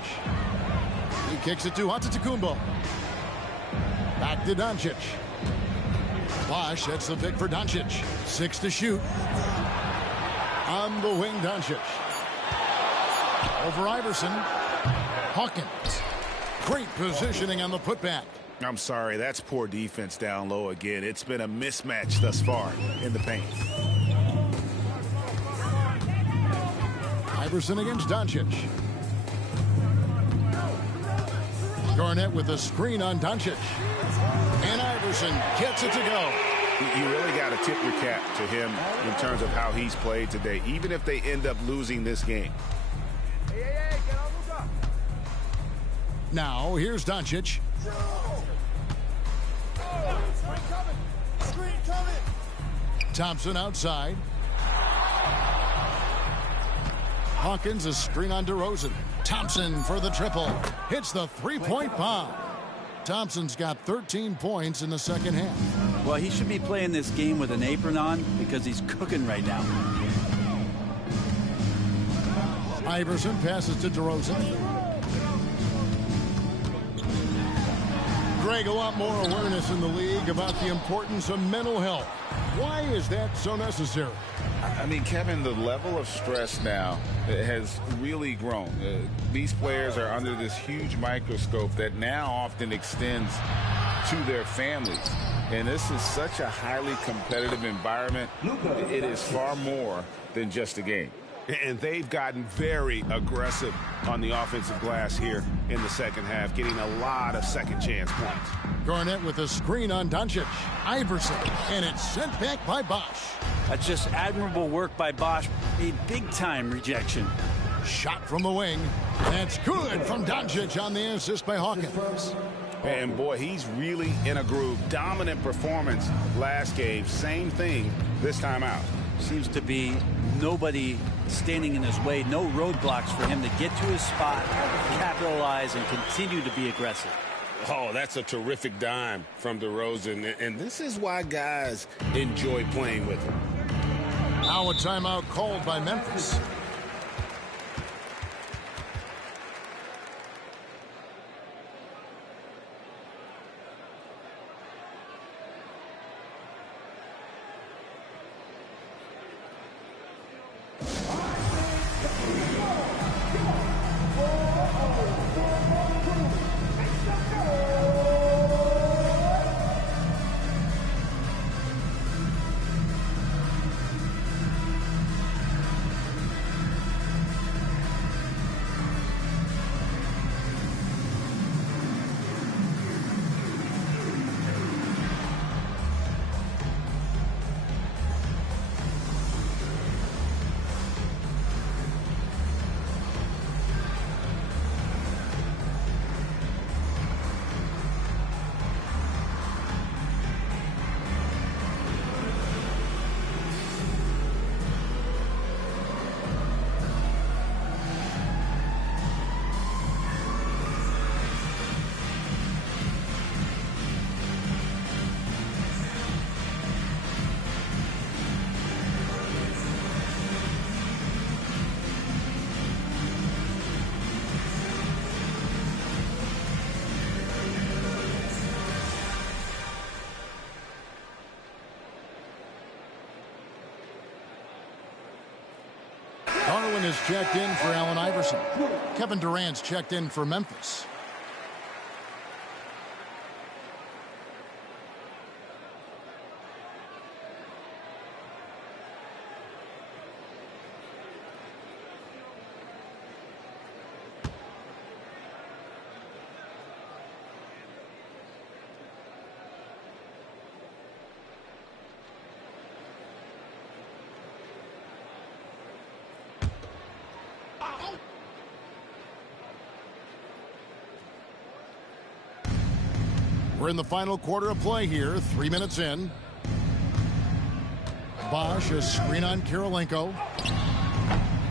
He kicks it to Antetokounmpo. Back to Doncic. Bosh, that's the pick for Doncic. 6 to shoot. On the wing, Doncic. Over Iverson. Hawkins. Great positioning on the putback. I'm sorry, that's poor defense down low again. It's been a mismatch thus far in the paint. Iverson against Doncic. Garnett with a screen on Doncic. And Iverson gets it to go. You really got to tip your cap to him in terms of how he's played today, even if they end up losing this game. Now, here's Doncic. Thompson outside. Hawkins a screen on DeRozan. Thompson for the triple. Hits the three-point bomb. Thompson's got 13 points in the second half. Well, he should be playing this game with an apron on because he's cooking right now. Iverson passes to DeRozan. Greg, a lot more awareness in the league about the importance of mental health. Why is that so necessary? I mean, Kevin, the level of stress now has really grown. These players are under this huge microscope that now often extends to their families. And this is such a highly competitive environment. It is far more than just a game. And they've gotten very aggressive on the offensive glass here in the second half, getting a lot of second chance points. Garnett with a screen on Doncic. Iverson, and it's sent back by Bosch. That's just admirable work by Bosch. A big-time rejection. Shot from the wing. That's good from Doncic on the assist by Hawkins. And boy, he's really in a groove. Dominant performance last game. Same thing this time out. Seems to be nobody standing in his way. No roadblocks for him to get to his spot, capitalize, and continue to be aggressive. Oh, that's a terrific dime from DeRozan. And this is why guys enjoy playing with him. Now a timeout called by Memphis. Darwin is checked in for Allen Iverson. Kevin Durant's checked in for Memphis. We're in the final quarter of play here, 3 minutes in. Bosch, a screen on Kirilenko.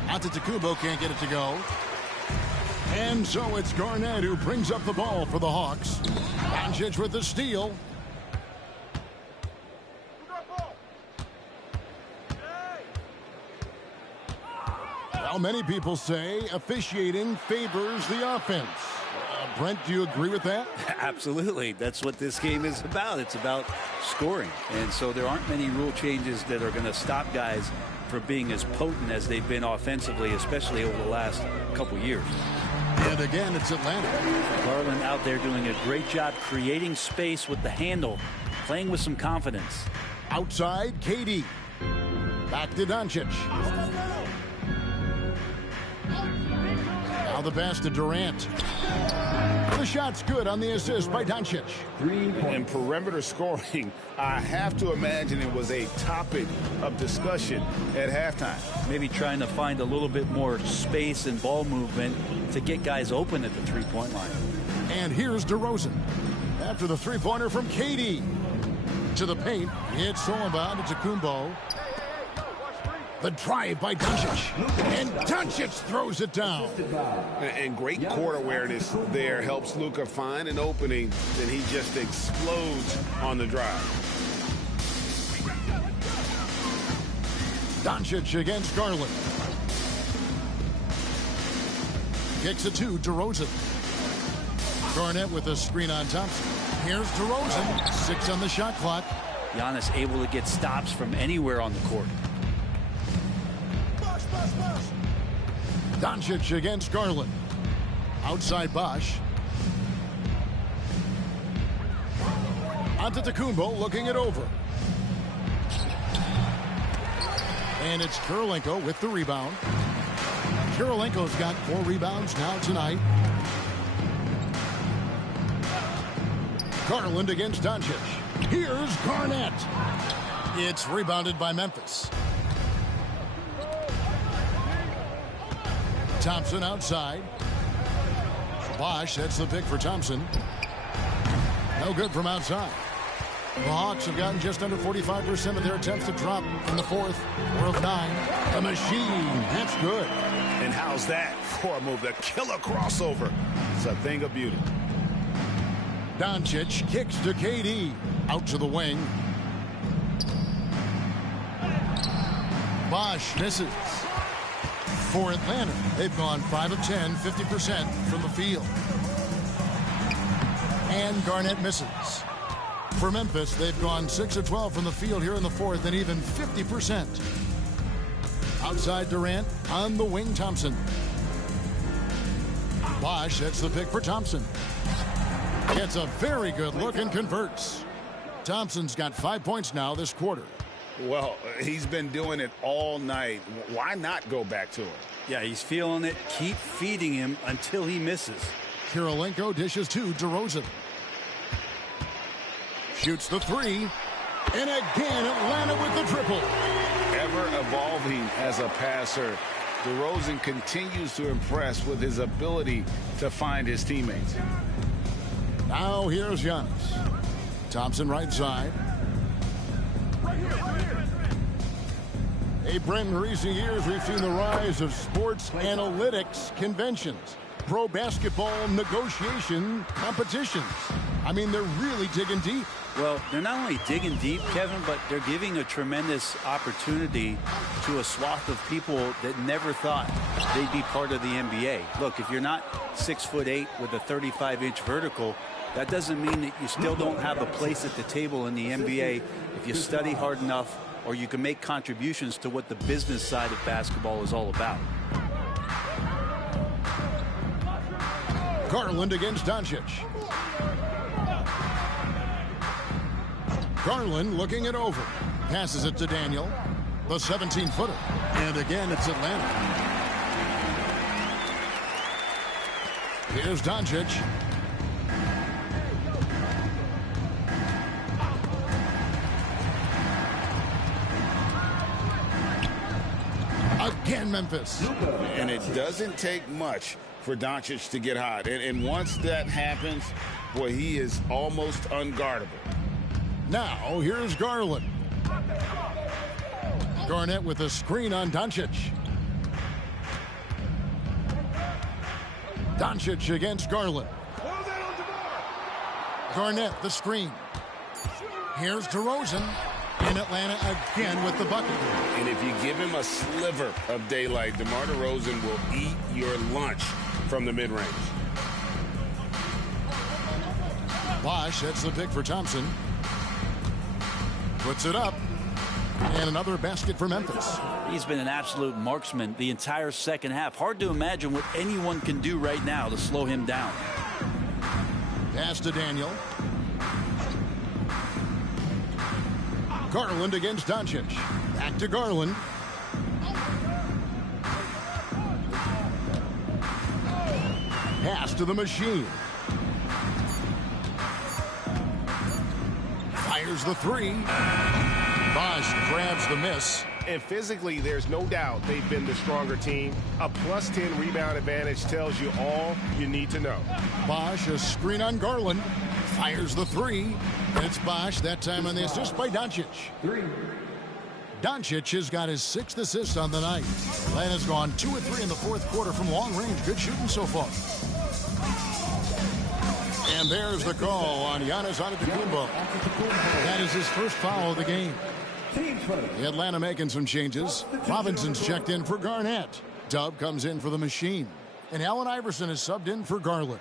Antetokounmpo can't get it to go. And so it's Garnett who brings up the ball for the Hawks. Doncic with the steal. Well, many people say officiating favors the offense. Brent, do you agree with that? Absolutely. That's what this game is about. It's about scoring. And so there aren't many rule changes that are going to stop guys for being as potent as they've been offensively, especially over the last couple years. And again, it's Atlanta. Garland out there doing a great job creating space with the handle, playing with some confidence. Outside, KD. Back to Doncic. Now the pass to Durant. The shot's good on the assist by Doncic. In perimeter scoring, I have to imagine it was a topic of discussion at halftime. Maybe trying to find a little bit more space and ball movement to get guys open at the three-point line. And here's DeRozan. After the three-pointer from KD. To the paint. It's Solomon to Kumbo. The drive by Doncic. And Doncic throws it down. And great court awareness there helps Luka find an opening. Then he just explodes on the drive. Doncic against Garland. Kicks it to DeRozan. Garnett with a screen on Thompson. Here's DeRozan. 6 on the shot clock. Giannis able to get stops from anywhere on the court. Doncic against Garland. Outside Bosch. Antetokounmpo looking it over. And it's Kirilenko with the rebound. Kirilenko's got 4 rebounds now tonight. Garland against Doncic. Here's Garnett. It's rebounded by Memphis. Thompson outside. Bosch, that's the pick for Thompson. No good from outside. The Hawks have gotten just under 45% of their attempts to drop in the fourth. 4 of 9. A machine. That's good. And how's that for a move? The killer crossover. It's a thing of beauty. Doncic kicks to KD. Out to the wing. Bosch misses. For Atlanta, they've gone 5 of 10, 50% from the field. And Garnett misses. For Memphis, they've gone 6 of 12 from the field here in the fourth and even 50%. Outside Durant, on the wing Thompson. Bosch, that's the pick for Thompson. Gets a very good look and converts. Thompson's got 5 points now this quarter. Well, he's been doing it all night. Why not go back to it? Yeah, he's feeling it. Keep feeding him until he misses. Kirilenko dishes to DeRozan. Shoots the 3. And again, Atlanta with the triple. Ever evolving as a passer, DeRozan continues to impress with his ability to find his teammates. Now here's Giannis. Thompson right side. Hey, Brent, in recent years, we've seen the rise of sports analytics conventions, pro basketball negotiation competitions. I mean, they're really digging deep. Well, they're not only digging deep, Kevin, but they're giving a tremendous opportunity to a swath of people that never thought they'd be part of the NBA. Look, if you're not 6'8" with a 35-inch vertical, that doesn't mean that you still don't have a place at the table in the NBA if you study hard enough, or you can make contributions to what the business side of basketball is all about. Garland against Doncic. Garland looking it over. Passes it to Daniel. The 17-footer. And again, it's Atlanta. Here's Doncic. Again, Memphis. And it doesn't take much for Doncic to get hot. And once that happens, boy, he is almost unguardable. Now, here's Garland. Garnett with a screen on Doncic. Doncic against Garland. Garnett, the screen. Here's DeRozan. In Atlanta again with the bucket. And if you give him a sliver of daylight, DeMar DeRozan will eat your lunch from the mid-range. Bosch, that's the pick for Thompson. Puts it up. And another basket for Memphis. He's been an absolute marksman the entire second half. Hard to imagine what anyone can do right now to slow him down. Pass to Daniel. Garland against Doncic. Back to Garland. Pass to the machine. Fires the three. Bosch grabs the miss. And physically, there's no doubt they've been the stronger team. A +10 rebound advantage tells you all you need to know. Bosch, a screen on Garland. Fires the three. And it's Bosch, that time on the assist by Doncic. Doncic has got his 6th assist on the night. Atlanta's gone 2 of 3 in the 4th quarter from long range. Good shooting so far. And there's the call on Giannis Antetokounmpo. That is his first foul of the game. Atlanta making some changes. Robinson's checked in for Garnett. Dub comes in for the machine. And Allen Iverson is subbed in for Garland.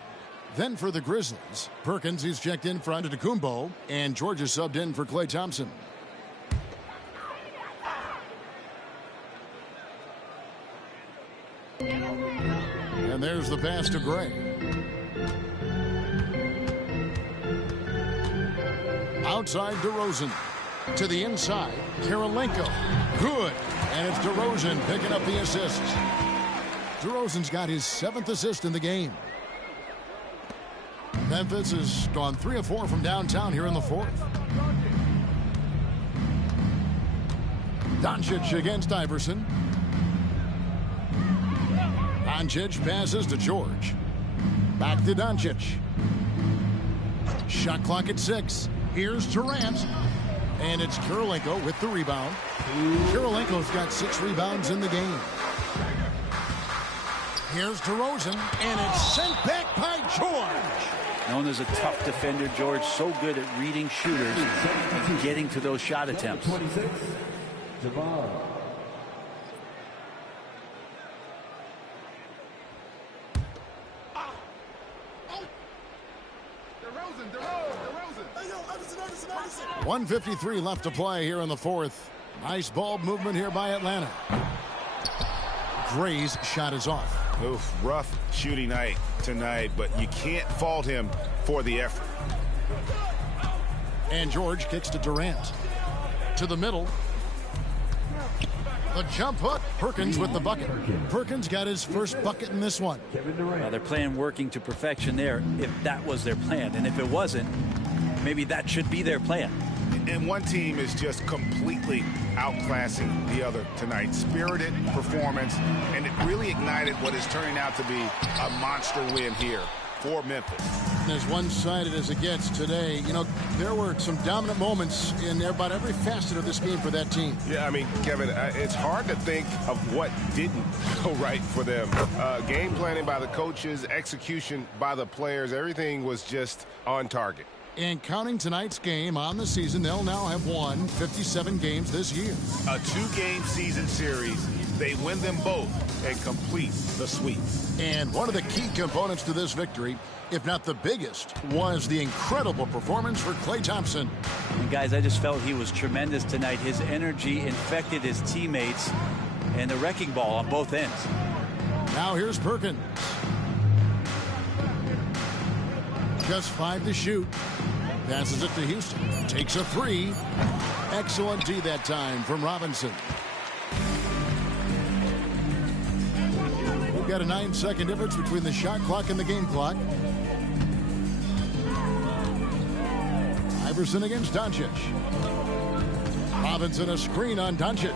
Then for the Grizzlies, Perkins is checked in for Antetokounmpo. And George is subbed in for Klay Thompson. And there's the pass to Gray. Outside DeRozan. To the inside, Karolinko. Good. And it's DeRozan picking up the assist. DeRozan's got his 7th assist in the game. Memphis has gone 3 of 4 from downtown here in the 4th. Doncic against Iverson. Doncic passes to George. Back to Doncic. Shot clock at 6. Here's Durant. And it's Karolinko with the rebound. Karolinko's got 6 rebounds in the game. Here's DeRozan, and it's sent back by George. Known as a tough defender, George so good at reading shooters and getting to those shot attempts. 26, Javon. DeRozan. 1:53 left to play here in the 4th. Nice ball movement here by Atlanta. Gray's shot is off. Oof, rough shooting night tonight, but you can't fault him for the effort. And George kicks to Durant. To the middle. The jump hook. Perkins with the bucket. Perkins got his first bucket in this one. They're playing working to perfection there if that was their plan. And if it wasn't, maybe that should be their plan. And one team is just completely outclassing the other tonight. Spirited performance, and it really ignited what is turning out to be a monster win here for Memphis. As one-sided as it gets today, you know, there were some dominant moments in about every facet of this game for that team. Yeah, I mean, Kevin, it's hard to think of what didn't go right for them. Game planning by the coaches, execution by the players, everything was just on target. And counting tonight's game on the season, they'll now have won 57 games this year. A 2-game season series. They win them both and complete the sweep. And one of the key components to this victory, if not the biggest, was the incredible performance for Klay Thompson. And guys, I just felt he was tremendous tonight. His energy infected his teammates, and the wrecking ball on both ends. Now here's Perkins. Just 5 to shoot. Passes it to Houston. Takes a 3. Excellent D that time from Robinson. We've got a 9-second difference between the shot clock and the game clock. Iverson against Doncic. Robinson a screen on Doncic.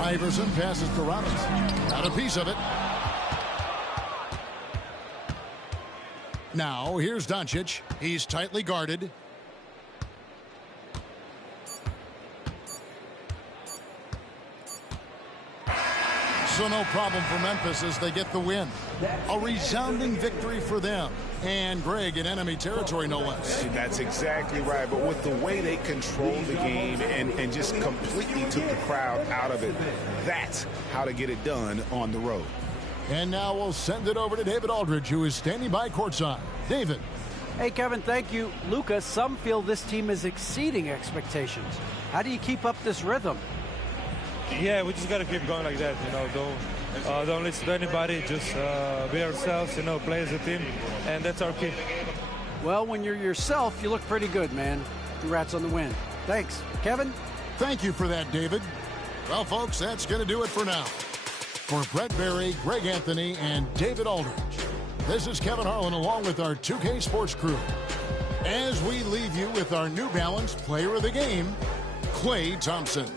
Iverson passes to Robinson. Got a piece of it. Now, here's Doncic. He's tightly guarded. So no problem for Memphis as they get the win. A resounding victory for them. And Greg in enemy territory, no less. That's exactly right. But with the way they controlled the game and just completely took the crowd out of it, that's how to get it done on the road. And now we'll send it over to David Aldridge, who is standing by courtside. David. Hey, Kevin, thank you. Luka, some feel this team is exceeding expectations. How do you keep up this rhythm? Yeah, we just got to keep going like that. You know, don't listen to anybody. Just be ourselves. You know, play as a team, and that's our key. Well, when you're yourself, you look pretty good, man. Congrats on the win. Thanks, Kevin. Thank you for that, David. Well, folks, that's going to do it for now. For Brett Berry, Greg Anthony, and David Aldridge, this is Kevin Harlan along with our 2K Sports crew. As we leave you with our New Balance Player of the Game, Klay Thompson.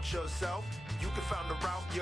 doubt yourself, you can find the route